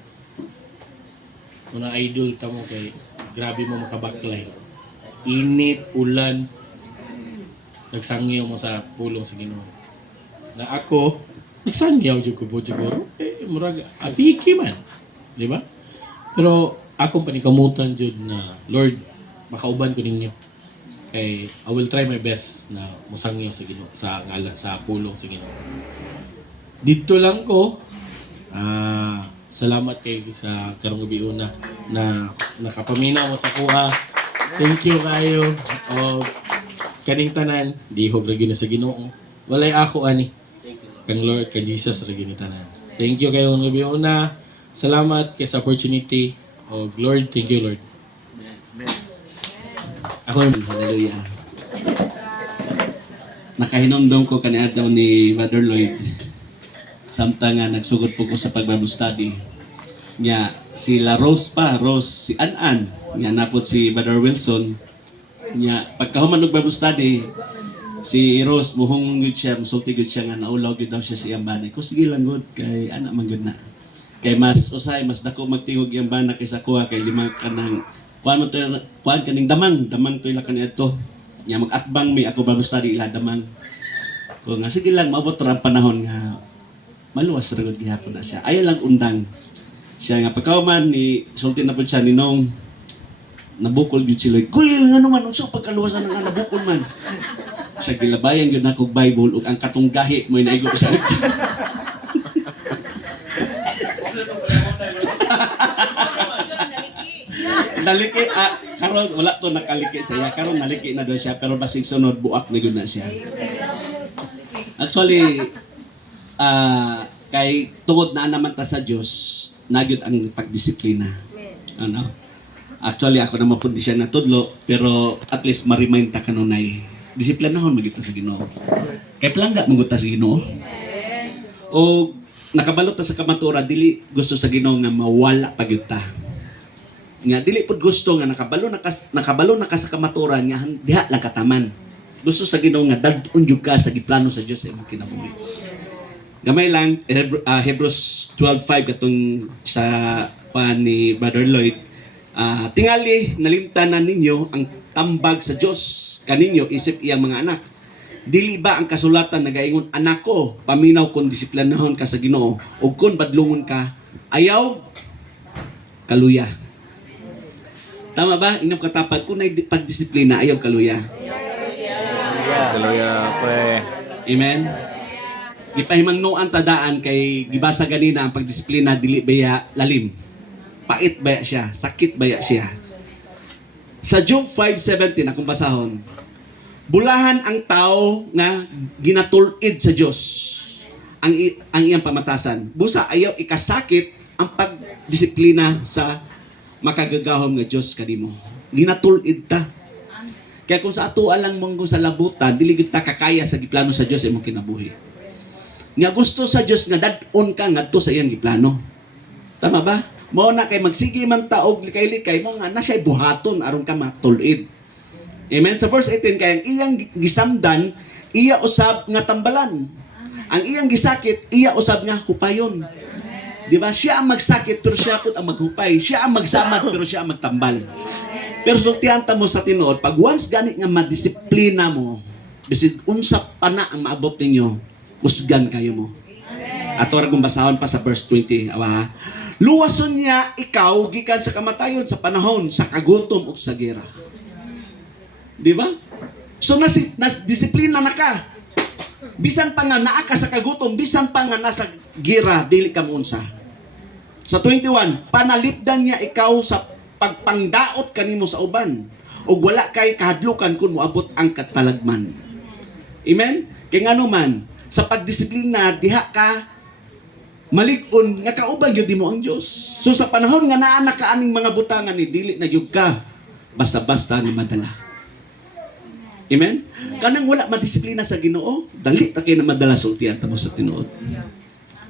Mga idol ta mo kay grabe mo makabaklay. Init, ulan, nagsangyaw mo sa pulong sa Ginoo. Na ako, nagsangyaw jud ko siguro. Murag apiki man, di ba? Pero akong panikamutan jud na Lord, makauban ko ninyo. Kay I will try my best na musangyaw sa Ginoo sa pulong sa Ginoo. Dito lang ko salamat kay sa karong gabi una na nakapaminaw mo sa kuha. Thank you kayo. O kaning tanan dihog ra gyud sa Ginoo. Walay ako ani. Kang Lord, kay Jesus ra gyud ni tanan. Thank you kayo gabi una. Salamat kay sa opportunity. O Lord, thank you Lord. Ako, hallelujah. Nakahinomdom ko kaniadlaw ni Brother Lloyd. Samtang nga nagsugod po ko sa pag-Bible study. Nga, sila Rose, si An-An. Nga, napot si Brother Wilson. Nga, pagkahuman ng Bible study, si Rose, muhong yun siya, musulti yun siya nga, naulaw yun daw siya sa iyang banay. Ko, sige lang good, kay anak man yun na. Kay mas dako magtingog iyang banay kaysa kuha, kay lima ka ng kuan kaning damang to ila kani adto. Nya mag-atbang mi ako Bible study ila damang. Ko nga sige lang maabot ra ang panahon nga maluwas ra gud gihapon na siya. Ayo lang undang. Siya nga pagkauman ni sulti na pud siya ninong nabukol gyud sila. Kuy ano man unsa pagkaluwasan nga nabukol man. Siya gilabayan gyud nako Bible ug ang katong gahi mo inaigo siya. Naliki, karon wala to nakaliki siya. Karon naliki na daw siya, pero basig sunod buak na gud na siya. Actually, kay tungod na naman ta sa Dios, nagyod ang pagdisiplina. Ano? Actually, ako naman po di siya natudlo, pero at least ma-remind ta kanunay. Disiplinahon magita sa Ginoo. Kay plangga maguta sa Ginoo. O nakabalot ta sa kamatura, dili gusto sa Ginoo nga mawala pagyud ta. Nga dili pud gusto nga nakabalo na ka sa kamaturan nga diha lang kataman. Gusto sa Ginoo nga dag-on jud ka sa giplano sa Dios sa imong kinabuhi. Gamay lang Hebrews 12:5 katong sa pan ni Brother Lloyd. Tingali nalimtanan ninyo ang tambag sa Dios kaninyo isip iyang mga anak. Dili ba ang kasulatan nagaingon, anak ko, paminaw kung disiplinahon ka sa Ginoo ug kun badlungon ka, ayaw kaluya. Tama ba? Inyong katapat, kung pagdisiplina, ayaw kaluya. Kaluya, pre. Amen? Gipahimang no ang tadaan kay gibasa ganina ang pagdisiplina, dili baya lalim. Pait baya siya, sakit baya siya. Sa Job 5:17, akong basahon, bulahan ang tao nga ginatulid sa Dios ang iyang pamatasan. Busa ayaw ikasakit ang pagdisiplina sa makagagahom nga Dios kanimo. Ginatulid ta. Kaya kung sa ato lang mong sa labutan, dili gid ta kakaya sa giplano sa Dios imong kinabuhi. Nga gusto sa Dios nga dad-on ka ngadto sa iyang giplano. Tama ba? Mao na kay magsige man ta og likay-likay mo nga na siya buhaton aron ka matulid. Amen. Sa verse 18 kay ang iyang gisamdan, iya usab nga tambalan. Ang iyang gisakit, iya usab nga hupayon. Di ba? Siya ang magsakit pero siya pud ang maghupay. Siya ang magsamad pero siya ang magtambal. Pero sultihan ta mo sa tinuod, pag once gani nga madisiplina mo, bisig unsa pa na ang maabot ninyo, usgan kayo mo. Ato ra kung basahon pa sa verse 20, awa. Luwason niya ikaw gikan sa kamatayon sa panahon sa kagutom ug sa gera. Di ba? So disiplina na ka. Bisan pa nga naa ka sa kagutom, bisan pa nga nasa gira, dili ka unsa. Sa 21, panalipdan niya ikaw sa pagpangdaot kanimo sa uban ug wala kay kahadlukan kun moabot ang katalagman. Amen? Kay ngano man sa pagdisiplina diha ka malig-on nga kauban gyud mo ang Dios. So sa panahon nga naa na ka aning mga butangan ni dili na gyud ka basta-basta nga madala. Amen? Kanang wala madisiplina sa Ginoo, dali ta kay na madala sultihan ta mo sa tinuod.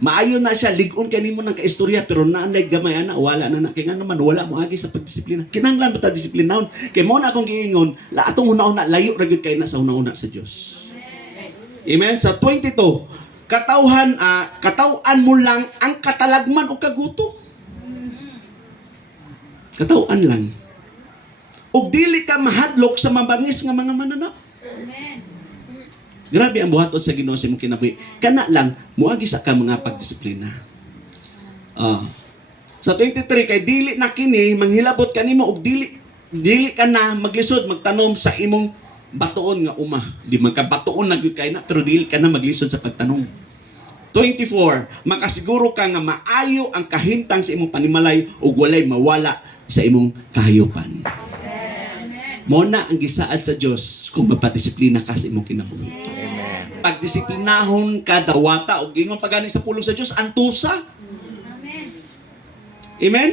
Maayo na siya, lig-on kay nimo ng kaistorya pero naanay gamay ana wala na kay nga naman wala mo agi sa pagdisiplina. Kinahanglan ba ta disiplinahon? Kay mo na akong giingon, la atong una-una layo ra gyud kay na sa una-una sa Dios. Amen. Sa 22, katawan mo lang ang katalagman o kagutom. Katawan lang. Ug dili ka mahadlok sa mabangis nga mga mananap. Amen. Grabe ang buhaton sa Ginoo sa imong kinabuhi. Kana lang muagi sa ka mga pagdisiplina. Sa 23 kay dili na kini manghilabot kanimo ug dili ka na maglisod magtanom sa imong batuon nga uma. Di man ka batuon na gyud kay na pero dili ka na maglisod sa pagtanom. 24 makasiguro ka nga maayo ang kahimtang sa imong panimalay ug walay mawala sa imong kahayupan. Mo na ang gisaad sa Dios kung mapadisiplina ka sa imong kinabuhi. Amen. Pagdisiplinahon ka dawata ug ingon pagani sa pulong sa Dios antusa. Amen. Amen.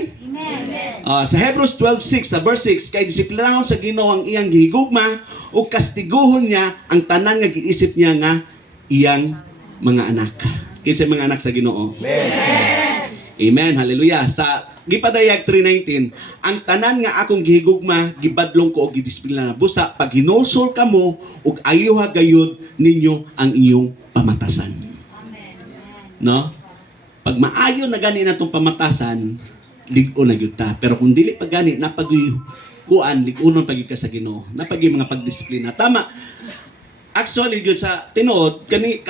Sa Hebrews 12:6 sa verse 6 kay disiplinahon sa Ginoo ang iyang gihigugma ug kastiguhon niya ang tanan nga giisip niya nga iyang mga anak. Kinsa mga anak sa Ginoo? Amen. Amen. Hallelujah. Sa Gipadayag 3:19, ang tanan nga akong gihigugma, gibadlong ko og gidisiplina. Busa pag hinusol kamo ug ayuha gayud ninyo ang inyong pamatasan. Amen. No? Pag maayo na gani natong pamatasan, lig-on na gyud ta. Pero kung dili pa gani napag-kuan, lig-unon pag ka sa Ginoo. Napag mga pagdisiplina. Tama. Actually gyud sa tinuod kani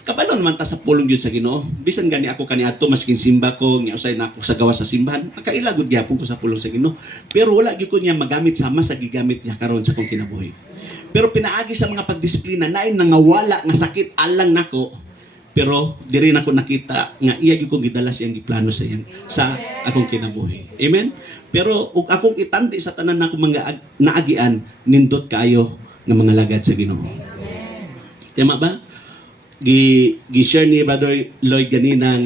kabalon man ta sa pulong gyud sa Ginoo. Bisan gani ako kaniadto maskin simba ko, nya usay na ako sa gawas sa simbahan. Makaila gud gyapon ko sa pulong sa Ginoo. Pero wala gyud ko niya magamit sama sa gigamit niya karon sa kong kinabuhi. Pero pinaagi sa mga pagdisiplina naay nangawala nga sakit alang nako. Pero diri na ko nakita nga iya gyud ko gidala siyang giplano sa iyang sa akong kinabuhi. Amen. Pero ug akong itandi sa tanan nako mga naagian nindot kaayo nga mga lagad sa Ginoo. Tama ba? Gi-share ni Brother Lloyd ganina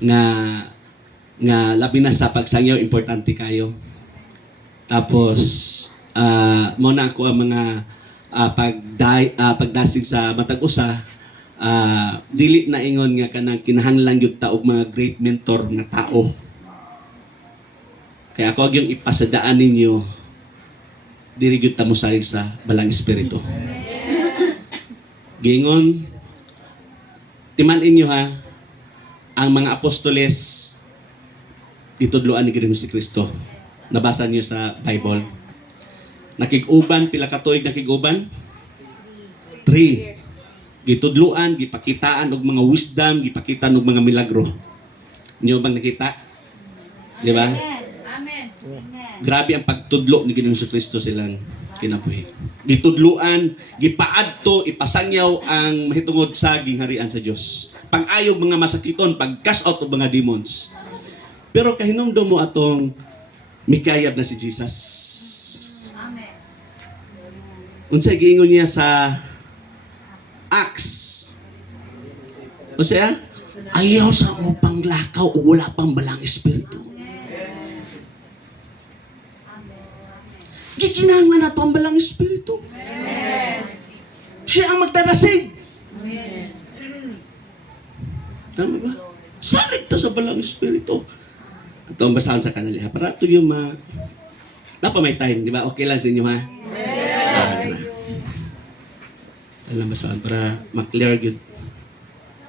nga nga labi na sa pagsangyaw importante kayo. Tapos mo na ako ang mga pagdasig sa matag usa, dili na ingon nga kanang kinahanglan gyud ta og mga great mentor nga tao. Kaya ako yung ipasadaan ninyo, diri gyud ta mosalig sa balang espiritu. Gingon, timan inyo ha, ang mga apostoles itudloan ni Ginoong Kristo. Nabasa niyo sa Bible. Nakig-uban, pila ka tuig nakig-uban? 3. Gitudluan, gipakitaan og mga wisdom, gipakitaan og mga milagro. Niyo bang nakita? Di ba? Amen. Grabe ang pagtudlo ni Ginoong Kristo silang kinabuhi. Gitudluan, gipaadto, ipasangyaw ang mahitungod sa gingharian sa Dios. Pag-ayog mga masakiton, pag-cast out og mga demons. Pero kahinungdom mo atong mikayab na si Jesus. Amen. Unsay giingon niya sa Acts. Unsay ayaw sa upang lakaw o wala pang balang espiritu. Gikinahanglan nato ang balang espiritu. Siya ang magdadasig. Tama ba? Salit ta sa balang espiritu. Ito ang basahan sa kanila. Para ito yung napa may time, di ba? Okay lang sa inyo, ha? Alam basahan para ma-clear yun.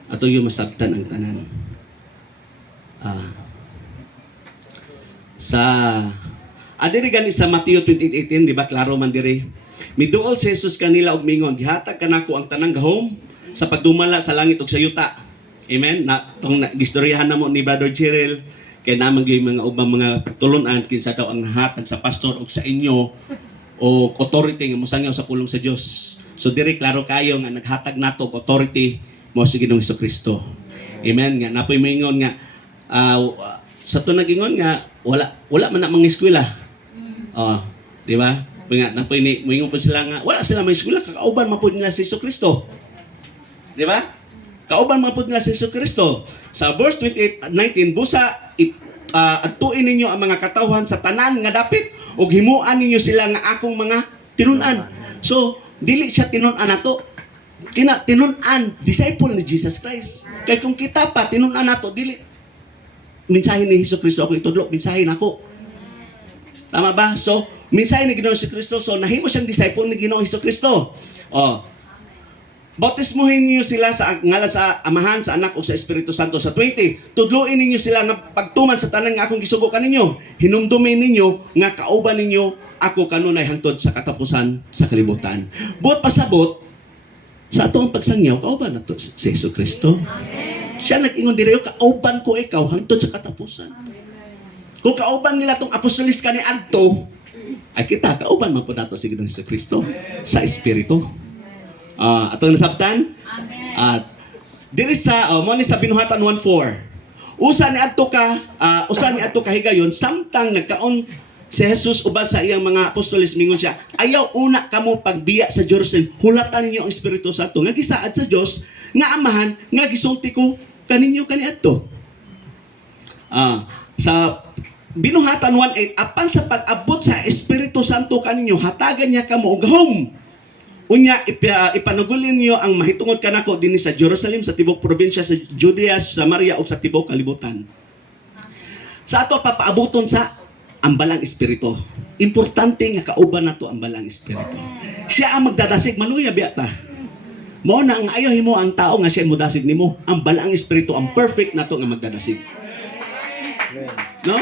Ito yung masabtan ang tanan. Diri gani sa Mateo 28:18, di ba? Klaro man diri. Miduol si Jesus kanila og mingon, gihatag kanako ang tanang gahom sa pagdumala sa langit ug sa yuta. Amen. Na tong gistoryahan namo ni Brother Cheryl kay naman gyud mga ubang mga pagtulunan kinsa daw ang nahatag sa pastor ug sa inyo o authority nga mosangyaw sa pulong sa Dios. So diri klaro kayo nga naghatag nato og authority mo si Ginoong Hesukristo. Amen. Nga napoy mingon nga sa to nagingon nga wala man na mga eskwela. Di ba? Nga napoy ni moingon po sila nga wala sila may eskwela kakauban mapud nila si Hesukristo. Di ba? Kauban mapud nga si Hesukristo. Sa verse 28:19 busa adtuin ninyo ang mga katawhan sa tanan nga dapit ug himuan ninyo sila nga akong mga tinun-an. So dili siya tinun-an nato. Kina tinun-an disciple ni Jesus Christ. Kay kung kita pa tinun-an nato dili mensahe ni Hesukristo ako itudlo, mensahe nako. Tama ba? So mensahe ni Ginoong Hesukristo, so nahimo siyang disciple ni Ginoong Hesukristo. Bautismuhin niyo sila sa ngalan sa Amahan, sa Anak ug sa Espiritu Santo. Sa 20, tudloin ninyo sila nga pagtuman sa tanan nga akong gisugo kaninyo. Hinumdumin ninyo nga kauban ninyo ako kanunay hangtod sa katapusan sa kalibutan. Buot pasabot sa atong pagsangyaw kauban nato si Hesukristo. Siya nag-ingon diri kauban ko ikaw hangtod sa katapusan. Kung kauban nila tong apostolis kani adto, ay kita kauban man pud nato si Ginoong Hesukristo sa espiritu. Atong nasabtan? Amen. Diri sa mo ni sa Binuhatan 1:4. Usa ni adto ka higayon samtang nagkaon si Jesus uban sa iyang mga apostoles mingon siya, ayaw una kamo pagbiya sa Jerusalem, hulatan ninyo ang Espiritu Santo nga gisaad sa Dios nga Amahan nga gisulti ko kaninyo kaniadto. Sa Binuhatan 1:8, apan sa pag-abot sa Espiritu Santo kaninyo hatagan niya kamo og gahom. Unya ipanugulin niyo ang mahitungod kanako dinhi sa Jerusalem, sa tibok probinsya sa Judea, Samaria ug sa tibok kalibutan. Sa ato papaabuton sa ambalang espiritu. Importante nga kauban nato ang balang espiritu. Siya ang magdadasig maluya biya ta. Mao na ang ayaw himo ang tao nga siya modasig nimo. Ang balang espiritu ang perfect nato nga magdadasig. No?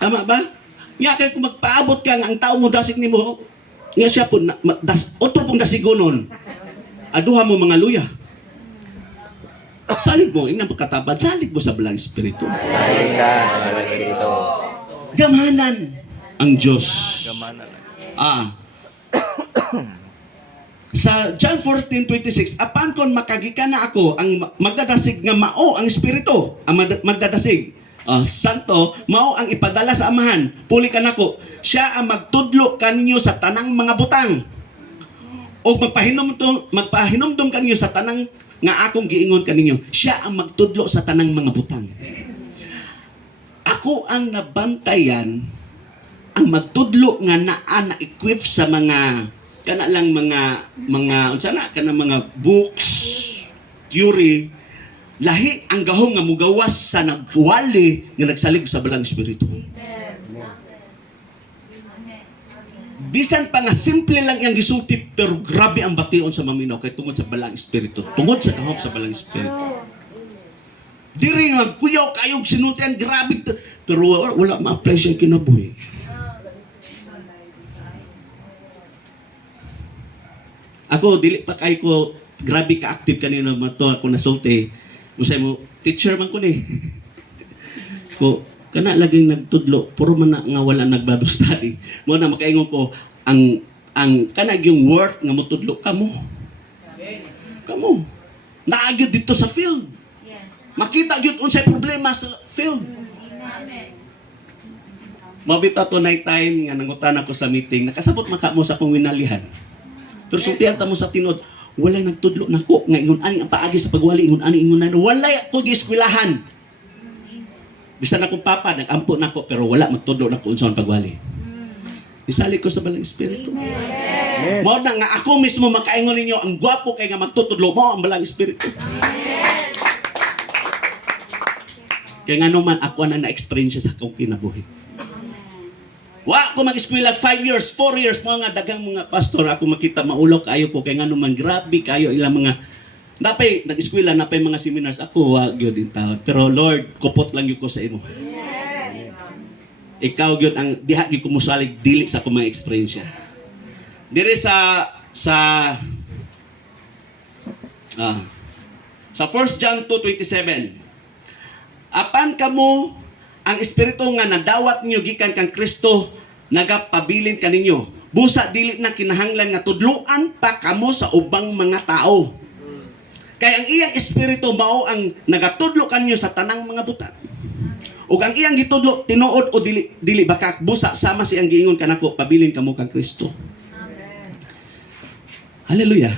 Tama ba? Nga kay kung magpaabot ka nga ang tao modasig nimo, nga siya po, otro pong dasigunon. Aduha mo mga luya. Salig mo, inang pagkatabad, salig mo sa balang espiritu. Salig ka sa balang espiritu. Gamanan ang Diyos. Sa John 14:26, apan kon makagikan na ako, ang magdadasig nga mao ang espiritu, ang magdadasig. Santo, mao ang ipadala sa Amahan. Puli ka nako. Siya ang magtudlo kaninyo sa tanang mga butang. O magpahinumdum kaninyo sa tanang nga akong giingon kaninyo. Siya ang magtudlo sa tanang mga butang. ako ang nabantayan ang magtudlo nga naa na equip sa mga kana lang mga unsa na kana mga books, theory, lahi ang gahom nga mugawas sa nagwali nga nagsalig sa balang espiritu. Bisan pa nga simple lang yang gisulti pero grabe ang bation sa maminaw kay tungod sa balang espiritu. Tungod sa gahom sa balang espiritu. Diri magkuyaw kayog sinultian grabe pero wala ma-apply siya kinabuhi. Ako dili pa kay ko grabe ka active kanina mato ako nasulti. Usay mo teacher man ko ni. Ko kana laging nagtudlo puro man na, nga wala nagbado study. Mo na makaingon ko ang kana yung work nga motudlo kamo. Kamo. Naagyo dito sa field. Yes. Makita gyud unsay problema sa field. Amen. Mabita to night time nga nangutan ako sa meeting, nakasabot maka mo sa akong winalihan. Pero sultihan ta mo sa tinod, walay nagtudlo nako nga ingon ani ang paagi sa pagwali ingon ani ingon na walay ako gieskwelahan. Bisan akong papa nagampo nako pero wala magtudlo nako unsa ang pagwali. Isali ko sa balang espiritu. Mao na nga ako mismo makaingon ninyo ang gwapo kay nga magtutudlo mo ang balang espiritu. Kaya nga naman ako na na-experience sa akong kinabuhi. Wa ko mag-eskwela 5 years, 4 years, mga dagang mga pastor ako makita maulok kayo ko kay nga naman grabe kayo ilang mga napay nag-eskwela napay mga seminars ako wa gyud din taon. Pero Lord, kupot lang gyud ko sa imo. Ikaw gyud ang diha gyud ko mosalig dili sa akong mga experience. Dire sa 1 John 2:27. Apan kamo ang espiritu nga nadawat niyo gikan kang Kristo nagapabilin kaninyo. Busa dili na kinahanglan nga tudluan pa kamo sa ubang mga tao. Kay ang iyang espiritu mao ang nagatudlo kanyo sa tanang mga buta. Ug ang iyang gitudlo tinuod o dili baka busa sama siyang giingon kanako pabilin kamo kang Kristo. Hallelujah.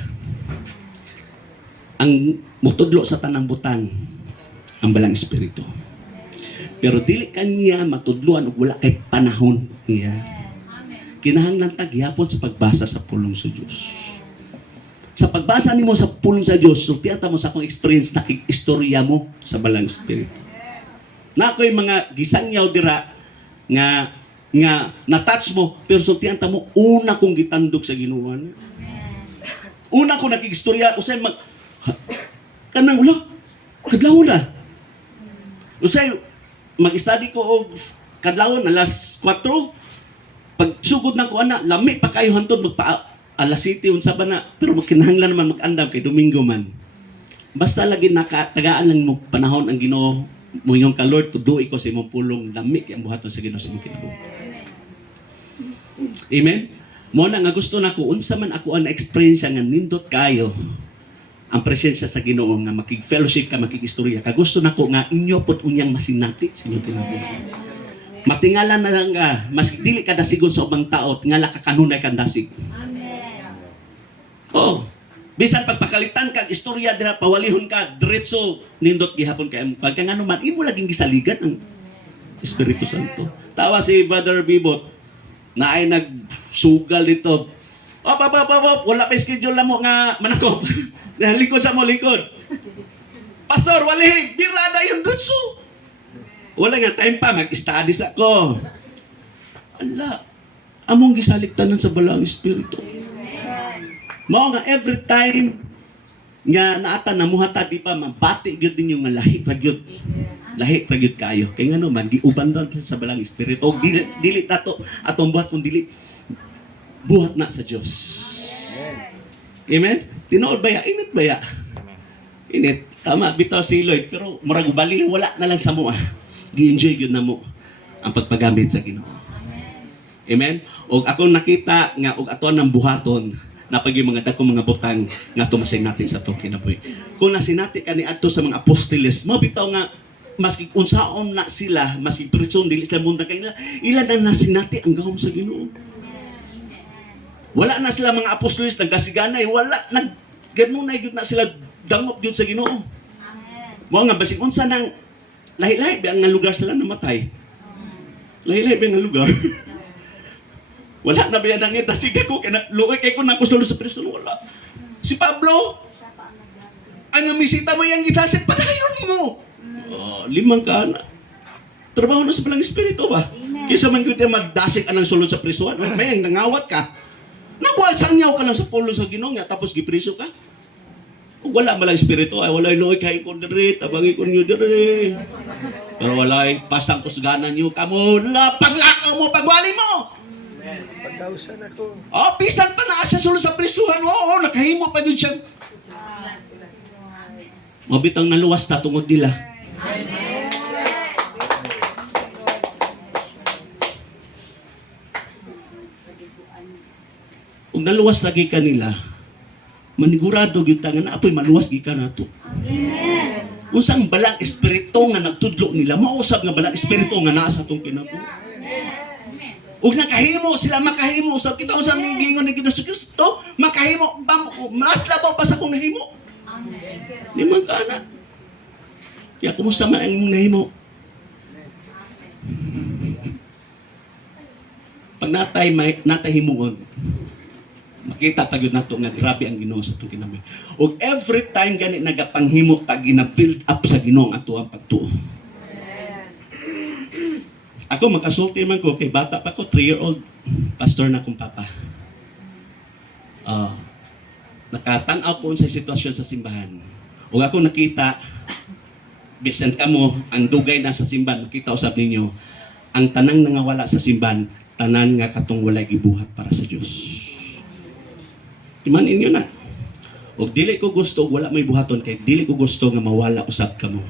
Ang mutudlo sa tanang butang ang balang espiritu. Pero dili kanya matudluan ug wala kay panahon niya. Kinahanglan ta gihapon sa pagbasa sa pulong sa Dios. Sa pagbasa nimo sa pulong sa Dios, sultihan ta mo sa akong experience na istorya mo sa balang espiritu. Na ako'y mga gisangyaw dira nga na-touch mo pero sultihan ta mo una kong gitandog sa Ginoo. Una ko nakigistorya usay kanang ulo kadlaw na. Usay mag-study ko og kadlawon alas 4. Pag sugod na ko ana, lami pa kayo hantod magpa alas 7 unsa ba na, pero magkinahanglan naman mag-andam kay Domingo man. Basta lagi nakatagaan lang mo panahon ang Ginoo mo yung ka Lord kuduy ko sa imong pulong lami kay ang buhaton sa Ginoo sa imong kinabuhi. Amen. Mo na nga gusto nako unsa man ako ang experience nga nindot kayo ang presensya sa Ginoo nga makig-fellowship ka, makig-istorya ka. Gusto nako nga inyo pod unyang masinati sa inyong kinabuhi. Matingalan na lang ka, mas dili ka dasigon sa ubang tao, tingala ka kanunay kang dasig. Amen. Oh, bisan pagpakalitan ka istorya dira pawalihon ka diretso nindot gihapon kay pagka ngano man imo laging gisaligan ang Espiritu Santo. Tawa si Brother Bibot na ay nagsugal dito. Op, wala pa schedule na mo nga manakop. Likod sa mo, likod. Pastor, wali, birada yung dutso. Wala nga time pa, mag-study sa ko. Ala, among gisaliktanan sa balang espiritu. Mao nga every time nga naata namuhata di pa mabati gyud ninyo nga lahi ragyod. Lahi ragyod kayo. Kay ngano man giuban ra sa balang espiritu. Og dili nato atong buhat kun dili buhat na sa Dios. Amen. Tinuod ba ya? Init ba ya? Init. Tama, bitaw si Lloyd. Pero murag bali wala na lang sa mo. Gi-enjoy yun na mo ang pagpagamit sa Ginoo. Amen. Og ako nakita nga og ato nang buhaton na pag yung mga dakong mga butang nga tumasay natin sa itong kinabuhi. Kung nasinati ka ni adto sa mga apostoles, mabitaw nga maski unsaon na sila, maski prison dili sila munta kay ila na nasinati ang gahom sa Ginoo. Wala na sila mga apostoles nagkasiganay, wala nagganunay gyud na sila dangop gyud sa Ginoo. Mo nga basig unsa nang lahi-lahi ang nga lugar sila namatay. Laylay ba nga lugar? Wala na ba yan ang itasig ako, luoy kay ko na kusulo sa preso, wala. Si Pablo, ang namisita mo yung gitasig, padayon mo. Oh, 5 ka na. Trabaho na sa palang espiritu ba? Kaysa man kita magdasig anang sulod sa prisuan, may nangawat ka. Nabual sangyaw ka lang sa pulo sa Ginoo nga tapos gipriso ka. Kung wala malang espiritu, ay wala iloy kay ko diri, tabangi ko niyo diri. Pero wala pasang kusganan niyo kamo, paglakaw mo, pagwali mo. Pagkausan ako. Oh, pisan pa na siya sulod sa prisuhan. Oo, nakahimo pa yun siya. Mabitang naluwas ta tungod nila. Kung naluwas lagi ka nila, manigurado gyud ta nga apoy maluwas gi ka nato. Unsang balang espiritu nga nagtudlo nila, mausab nga balang espiritu nga naa sa atong kinabuhi. Ug nakahimo sila makahimo usab kita usab ning gingon ni Ginoong Kristo, makahimo mas labaw pa sa kung nahimo. Di man kana. Kaya kumusta man ang imong nahimo? Pag natay himuon, makita tagyod nato nga grabe ang Ginoo sa atong kinabuhi. Ug every time gani nagapanghimo ta gina-build up sa Ginoo ang ato ang pagtuo. Ako makasulti man ko kay bata pa ko, 3-year-old pastor na akong papa. Nakatanaw po sa sitwasyon sa simbahan. Ug ako nakita bisan kamo ang dugay na sa simbahan, makita usab ninyo ang tanang nangawala sa simbahan, tanan nga katong walay gibuhat para sa Dios. Timan inyo na. Ug dili ko gusto wala may buhaton kay dili ko gusto nga mawala usab kamo.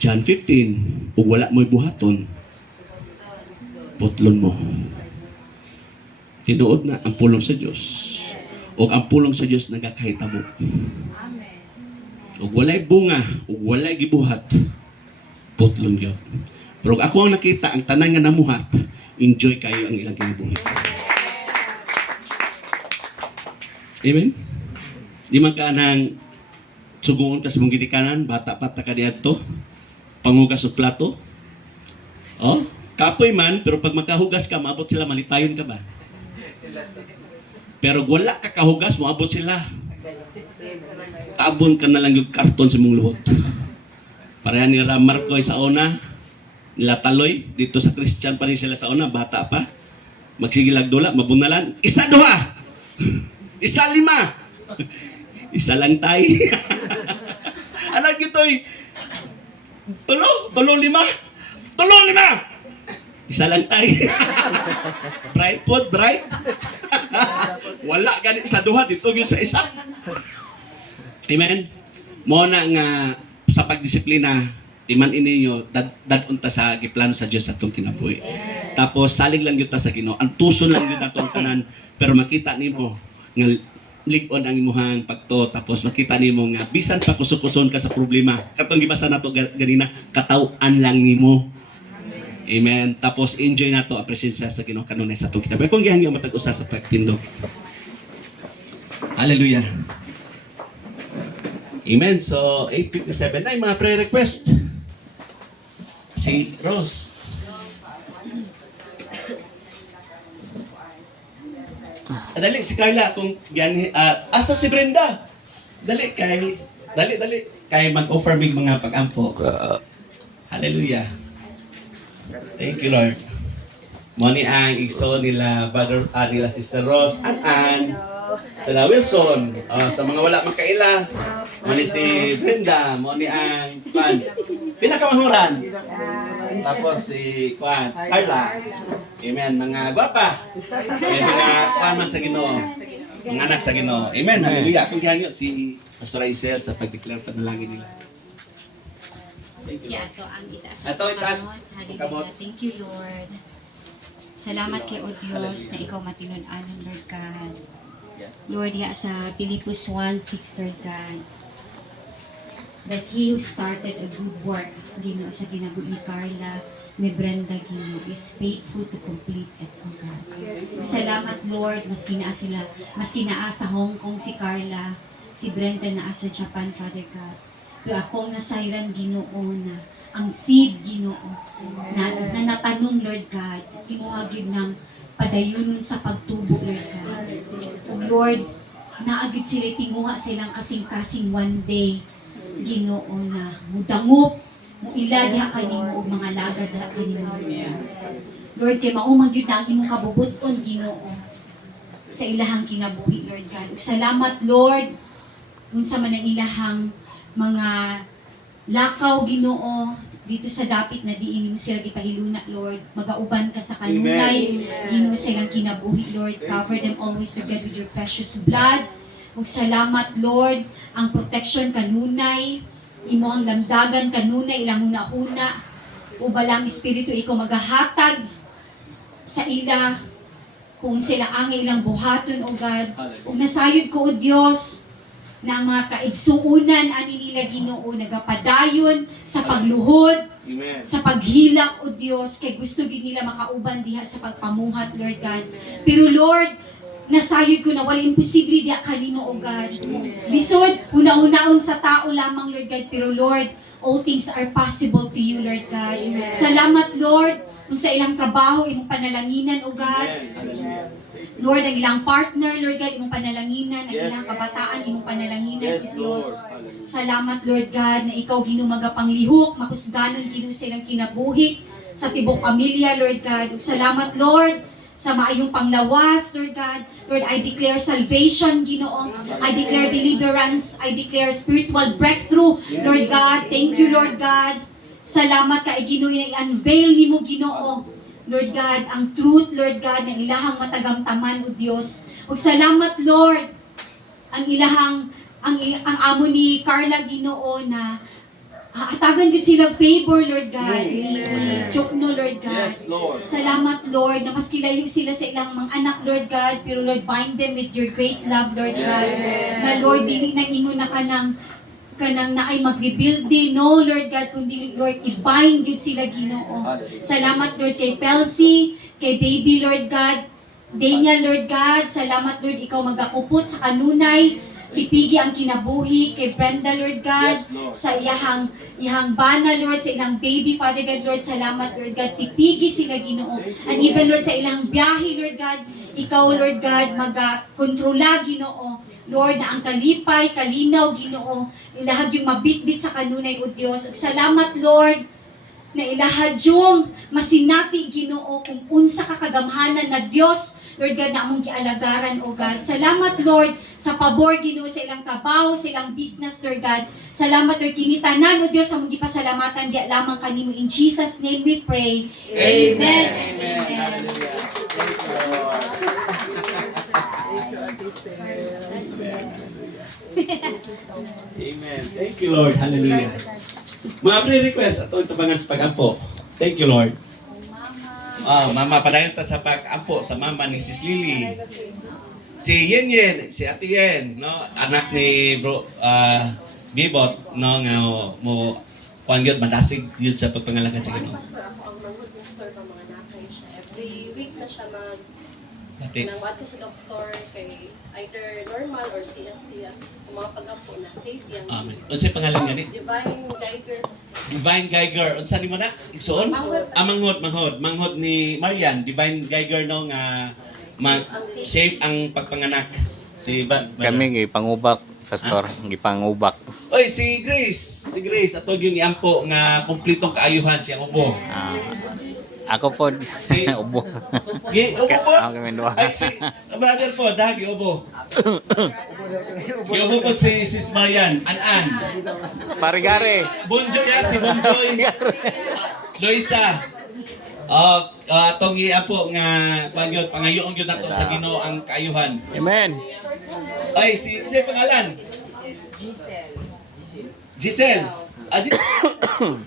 John 15, ug wala mo'y buhaton, putlon mo. Tinuod na ang pulong sa Diyos. O ang pulong sa Diyos nagakahitabo. Ug walay bunga, ug walay gibuhat, putlon yun. Pero ako ang nakita, ang tanan nga namuhat, enjoy kayo ang ilang kinabuhi. Amen? Di man ka nang sugungon ka sa mong gitikanan, bata pa ta ka diadto, pangugas og plato. Oh, kapoy man, pero pag makahugas ka, maabot sila, malipayon ka ba? Pero wala ka kahugas, maabot sila. Tabon ka na lang yung karton sa mong luhot. Pareha ni Marcoy sa una, nila Taloy, dito sa Christian pa rin sila sa una, bata pa. Magsigilag dula, mabunalan, 1, 2, 1, 5. Isa lang tayo. Anak ito'y tulo, 5. Isa lang tayo. Bright po, bright. Wala ganit sa duha, dito yun sa isa. Amen? Muna nga sa pagdisiplina, timan ininyo, dadunta sa giplano sa Diyos atong kinabuhi. Tapos salig lang yun ta sa Ginoo. Ang tuso lang yun atong tanan, pero makita nimo nga lig-on ang imuhang pagto, tapos makita nimo nga bisan pa kusukuson ka sa problema, katong gibasa nato ganina, kataw-an lang nimo. Amen. Tapos enjoy nato ang presensya sa Ginoo kanunay sa atong kinabuhi. Kung gihangyo matag usa sa pagtindog. Hallelujah. Amen. So 8:57 na yung mga prayer request. Si Rose. Dali si Carla kung yan asa si Brenda. Dali kay mag-offer mig mga pag-ampo. Hallelujah. Thank you Lord. Moni ang igsoon nila brother nila Sister Rose and sila Wilson. Sa mga wala magkaila, moni si Brenda, moni ang pinakamahuran. Tapos si Carla. Amen. Mga gwapa. Mga paman sa Ginoo. Mga anak sa Ginoo. Amen. Hallelujah. Kung gihangyo si Pastor Isel sa pag-declare panalangin nila. Thank you, Lord. Ato ang itaas. Ato itaas. Hallelujah. Thank you, Lord. Salamat kay O Diyos na ikaw matinud-anon, Lord God. Lord, ya sa Philippians 1:6, Lord God, that He who started a good work, Ginoo sa ginabuhi ni Carla, ni Brenda Ginoo, is faithful to complete it, O God. Salamat, Lord, maski naa sa Hong Kong si Carla, si Brenda naa sa Japan, Father God. To akong nasayran Ginoo na ang seed, Ginoo, na natanong, Lord God, imuagid ng padayunon sa pagtubo, Lord God. Lord, naagid sila tinguha silang kasing-kasing one day, Ginoo, na mudangup, muila diha kanimo og mga lagad diha kanimo. Lord, kay maumag yun na ang imong kabubuton, Ginoo, sa ilahang kinabuhi, Lord God. Ug salamat, Lord, unsa man ang ilahang mga lakaw, Ginoo, dito sa dapit na diin mo sila gipahiluna, Lord. Magauban ka sa kanunay, Ginoo, sa ilang kinabuhi, Lord. Cover them always, Lord God, with your precious blood. Ug salamat, Lord, ang protection kanunay, imo ang lamdagan kanunay, ilang una-una, ubalang espiritu ikaw magahatag sa ila kung sila ang ilang buhaton, O God. Ug nasayod ko, O Dios, na ang mga kaigsuunan ani nila, Ginoo, nagapadayon sa pagluhod, sa paghilak, O Dios, kay gusto gid nila makauban diha sa pagpamuhat, Lord God. Pero Lord, nasayod ko na wala imposible diha kanimo, O God. Lisod, una-unaon sa tao lamang, Lord God, pero Lord, all things are possible to you, Lord God. Salamat, Lord, kung sa ilang trabaho, imong panalanginan, O God. Lord, ang ilang partner, Lord God, imong panalanginan, ang ilang kabataan, imong panalanginan, O Diyos. Salamat, Lord God, na ikaw ginumaga panglihok, makusganon Ginoo sa ilang kinabuhi, sa tibok pamilya, Lord God. Ug salamat, Lord, sa maayong panglawas, Lord God. Lord, I declare salvation, Ginoo. I declare deliverance. I declare spiritual breakthrough, Lord God. Thank you, Lord God. Salamat ka, Ginoo, na i-unveil ni mo, Ginoo, Lord God, ang truth, Lord God, ng ilahang matagamtaman, O Diyos. Ug salamat, Lord, ang ilahang, ang amo ni Carla, Ginoo, na atagan din sila favor, Lord God, ni Chokno, Lord God. Salamat, Lord, na mas kilayo sila sa ilang mga anak, Lord God, pero Lord, bind them with your great love, Lord God. Na Lord, dili nang ingon na kanang na ay mag-rebuild din, no, Lord God, kundi Lord, i-bind yun sila, Ginoo. Salamat, Lord, kay Pelcy, kay Baby, Lord God, Daniel, Lord God, salamat, Lord, ikaw magakupot sa kanunay, pipigi ang kinabuhi, kay Brenda, Lord God, sa ihang bana, Lord, sa ilang baby, Father God, Lord, salamat, Lord God, pipigi sila, Ginoo. And even, Lord, sa ilang biyahe, Lord God, ikaw, Lord God, mag-kontrola, Ginoo. Lord, na ang kalipay, kalinaw, Ginoo, ilahag yung mabitbit sa kanunay, O Diyos. Salamat, Lord, na ilahad yung masinati, Ginoo, kung unsa ka kagamhanan na Diyos, Lord God, na among gialagaran, O God. Salamat, Lord, sa pabor, Ginoo, sa ilang trabaho, sa ilang business, Lord God. Salamat, Lord, kinitanan, O Diyos, among gipasalamatan, di lamang kanimo. In Jesus' name we pray. Amen. Amen. Amen. Thank you, Lord. Hallelujah. Mga pre-request ato tabangan sa pag-ampo. Thank you, Lord. Mama, padayon ta sa pag-ampo sa mama ni Sis Lily. Si Yen, si Ate Yen, no, anak ni Bro Bibot, no, nga mo kuan gyud madasig yun sa pagpangalakan sa Ginoo. Pastor, ako ang mag-minister pa mga nakay siya. Every week na siya Ate. nang wato sa doktor kay either normal or CSC. Ang mga pag-apo na safe yan. Amen. Unsay pangalan gani? Divine Geiger. Divine Geiger. Unsa nimo na? Igsoon? Manghod ni Marian, Divine Geiger no nga safe ang pagpanganak. Si Kami gipangubak, pastor, gipangubak. Oy, si Grace ato gyud ni ampo nga kumpletong kaayuhan siyang ubo. Ako po ubo. Ubo po? Ako kami duha. Ay, si brother po, dahil ubo. Ubo po si Sis Marian, An-An. Parigare. Bonjoy si Bonjoy. Loisa. Atong giapo nga pangayoon gyud nato sa Ginoo ang kaayuhan. Amen. Ay, si pangalan? Giselle.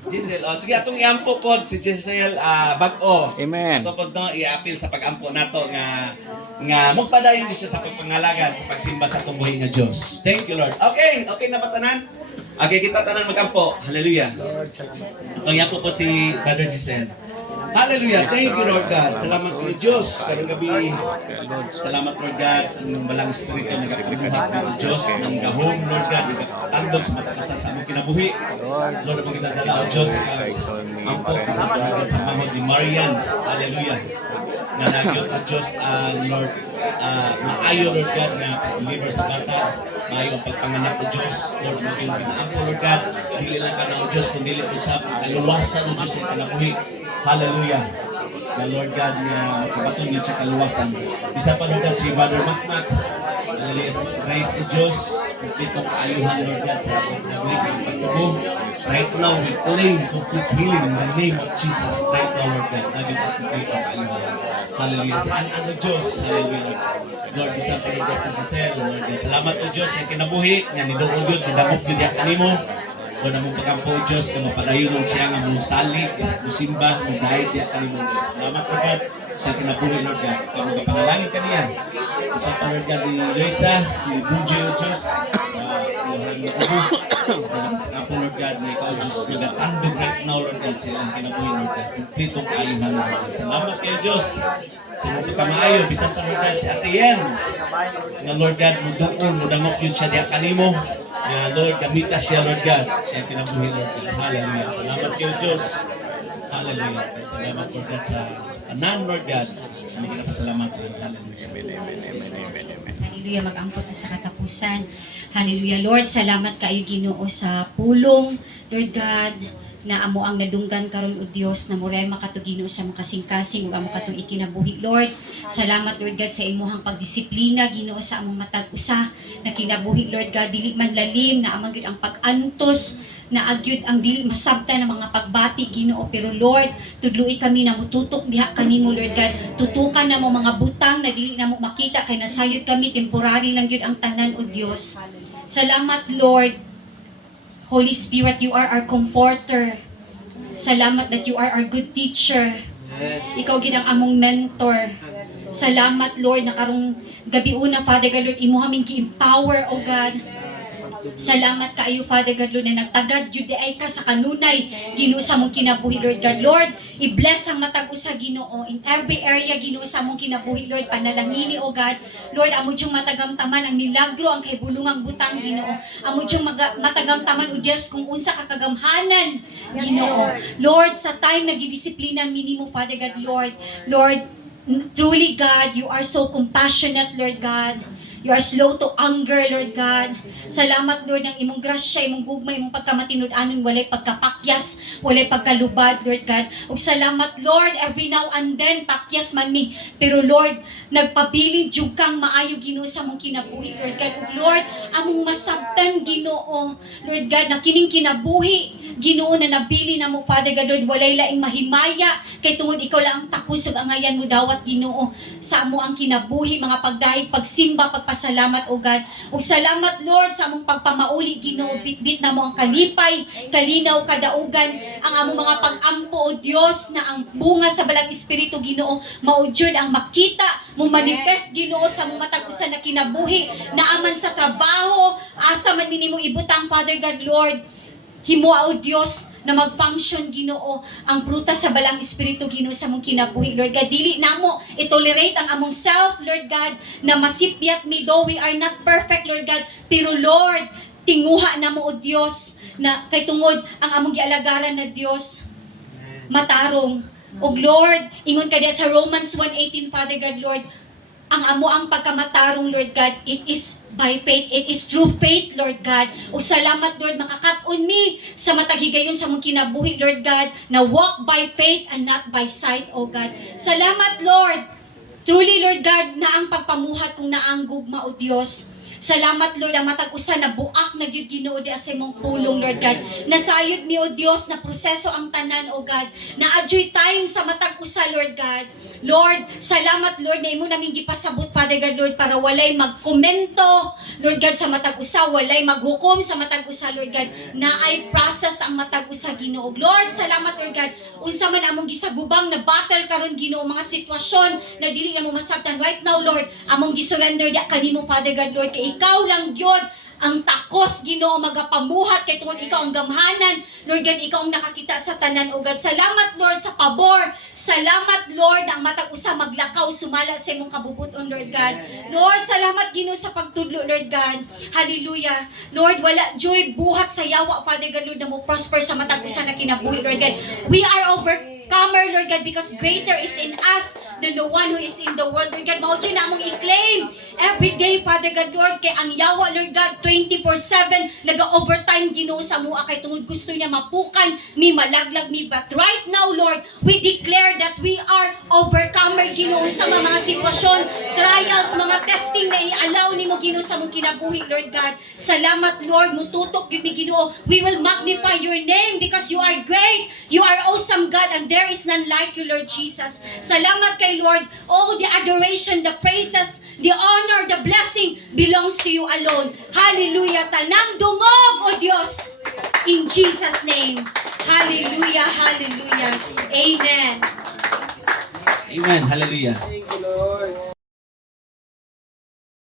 Giselle. Sige, atong iampo po si Giselle bag-o. Amen. Ato po no, i-appeal sa pag-ampo nato nga magpadayon di siya sa pagpangalagan sa pagsimba sa tumbuhi nga Dios. Thank you, Lord. Okay na ba tanan? Okay, kita tanan magampo. Hallelujah. Atong iampo po si Brother Giselle. Hallelujah. Thank you, Lord God. Salamat po, Diyos. Karong gabi, salamat, Lord God. Ang balang espiritu nagkapabuhat po, Diyos, ng gahom, Lord God, nagkatandog sa matapasa sa among kinabuhi. Lord, ang magdadala, O Diyos, ang po sa Lord God, sa mahod ni Marian. Hallelujah. Na nagyot, O Diyos, Lord, maayo, Lord God, na deliver sa bata. Maayo ang pagpanganak, O Diyos. Lord, maging pinaampo, Lord God. Dili lang ka na, O Diyos, kundi dili sa kaluwasan, O Diyos, sa kinabuhi. Hallelujah. Na Lord God na makabaton niyo sa kaluwasan. Isa pa Lord God si Brother Makmak. Hallelujah. Sa grace ni Diyos. Kompletong kaayuhan Lord God sa pagkabalik ng pagkabong. Right now, we claim complete healing in the name of Jesus. Right now, Lord God. Naging at kompletong kaayuhan. Hallelujah. Sa ano Diyos. Hallelujah. Lord, isa pa Lord God sa Giselle. Lord God. Salamat o Diyos. Yung kinabuhi. Yan, nidoon yun. Nidamok yun yan kanimo. O na mong pagkampo, Diyos, na mapadayon siya nga mong salig, musimba, mong dahil diya kanimong Diyos. Salamat, Lord God, siya kinabuhi, Lord God. Kaya mga panalangin kaniya. Sa Lord God, ni Luisa, ni Bujo, Diyos, sa Lord God, pagkampo, Lord God, na ikaw, Diyos, nagatandog right now, Lord God, silang kinabuhi, Lord God. Kumplitong kaayuhan, Lord God. Salamat kayo, Diyos. Sa mga pagkamaayo, bisan pa, Lord God, si Ate Yen, na Lord God, mudukon, mudangok yun siya diya kanimo. Lord, gamita siya, Lord God. Siya kinabuhi, Lord God. Hallelujah. Salamat kayo, Diyos. Hallelujah. Salamat, Lord God, sa anan, Lord God. Kami kinapasalamat, Lord. Hallelujah. Hallelujah, mag-ampot na sa katapusan. Hallelujah, Lord, salamat kayo Ginoo sa pulong, Lord God, na amo ang nadunggan karon o Dios na muray makatugino sa makasing-kasing ug amo katong ikinabuhi, Lord. Salamat, Lord God, sa imuhang pagdisiplina Ginoo sa among matag usa na kinabuhi, Lord God, dili man lalim na amang gyud ang pag-antos na agyud ang dili masabtan ng mga pagbati Ginoo, pero Lord, tudluy kami na mututok diha kanimo, Lord God. Tutukan na mo mga butang na dili na mo makita kay nasayod kami, temporary lang gyud ang tanan o Dios. Salamat, Lord. Holy Spirit, you are our comforter. Salamat that you are our good teacher. Ikaw gid ang among mentor. Salamat, Lord, na karong gabi una, Father God, Lord, imo haming gi-empower, O God. Salamat kaayo, Father God, Lord, na nagtagad jud ay ka sa kanunay Ginoo sa mong kinabuhi, Lord God. Lord, i-bless ang matag usa Ginoo in every area Ginoo sa mong kinabuhi, Lord. Panalangini, O God. Lord, amo jung matagamtaman ang milagro, ang kahibulungang butang Ginoo. Amo jung matagamtaman o Dios kung unsa ka kagamhanan Ginoo. Lord, sa time na gidisiplina minimo, Father God, Lord, truly God, you are so compassionate, Lord God. You are slow to anger, Lord God. Salamat, Lord, ng imong grasya, imong gugma, imong pagkamatinud-anon, walay pagkapakyas, walay pagkalubad, Lord God. Ug salamat, Lord, every now and then, pakyas man mi. Pero Lord, nagpabiling jud kang maayo Ginoo sa mong kinabuhi, Lord God. Ug Lord, among masabtan Ginoo, Lord God, na kining kinabuhi, Ginoo na nabili na mo, Father God, Lord, walay laing mahimaya, kay tungod ikaw lang ang takus ug angayan mo dawat Ginoo sa amo ang kinabuhi, mga pagdahig, pagsimba, pagpasalamat, O God. Ug salamat, Lord, sa among pagpamauli Ginoo, bitbit na mo ang kalipay, kalinaw, kadaugan, ang among mga pag-ampo, O Dios, na ang bunga sa balang espiritu Ginoo, maudyod ang makita, mo manifest Ginoo sa among matag usa na kinabuhi, na aman sa trabaho, asa man nimo ibutang, Father God, Lord, himoa, O Dios, na mag-function Ginoo ang prutas sa balang espiritu Ginoo sa mong kinabuhi, Lord God. Dili na mo i-tolerate ang among self, Lord God, na masipyat mi, though we are not perfect, Lord God, pero Lord, tinguha na mo, O Dios, na kay tungod ang among gialagaran na Dios matarong. Og Lord, ingon ka diya sa Romans 1:18, Father God, Lord, ang amo ang pagkamatarong, Lord God, it is by faith, it is through faith, Lord God. O salamat, Lord, makakat-on mi sa mataghigayon sa mong kinabuhi, Lord God, na walk by faith and not by sight, O God. Salamat, Lord. Truly, Lord God, na ang pagpamuhat kung naang gugma, O Diyos. Salamat, Lord, ang matag-usa na buak na gyud Ginoo di sa imong pulong, Lord God. Nasayod mi, O Dios, na proseso ang tanan, O God. Na adjoy time sa matag-usa, Lord God. Lord, salamat, Lord, na imo naming gipasabot, Father God, Lord, para walay magkomento, Lord God, sa matag-usa, walay maghukom sa matag-usa, Lord God, na ay process ang matag-usa, Ginoo. Lord, salamat, Lord God, unsa man among gisagubang na battle karon Ginoo, mga sitwasyon na dili na mo masabtan right now, Lord, among gisurrender da kanimo, Father God, Lord, kay ikaw lang gyud ang takos, Ginoo, magapamuhat kay tungod ikaw ang gamhanan. Lord God, ikaw ang nakakita sa tanan, O God. Salamat, Lord, sa pabor. Salamat, Lord, ang matag usa maglakaw sumala sa imong kabubuton, Lord God. Lord, salamat, Ginoo, sa pagtudlo, Lord God. Hallelujah. Lord, wala joy buhat sa yawa, Father God, Lord, na mo prosper sa matag usa na kinabuhi, Lord God. We are overcomer, Lord God, because greater is in us than the one who is in the world, Lord God. Mauchi na among i-claim every day, Father God, Lord, kay ang yawa, Lord God, 24/7, naga-overtime, Ginoo, sa mua, kay tungod gusto niya mapukan, mi malaglag mi. But right now, Lord, we declare that we are overcomer, Ginoo, sa mga sitwasyon, trials, mga testing na i-allow ni mo, Ginoo, sa mong kinabuhi, Lord God. Salamat, Lord, mututok yun mi, Ginoo. We will magnify your name because you are great, you are awesome, God, and there is none like you, Lord Jesus. Salamat kay Lord. All the adoration, the praises, the honor, the blessing belongs to you alone. Hallelujah. Tanang dungog, O Diyos. In Jesus' name. Hallelujah, hallelujah. Amen. Amen. Hallelujah. Thank you, Lord.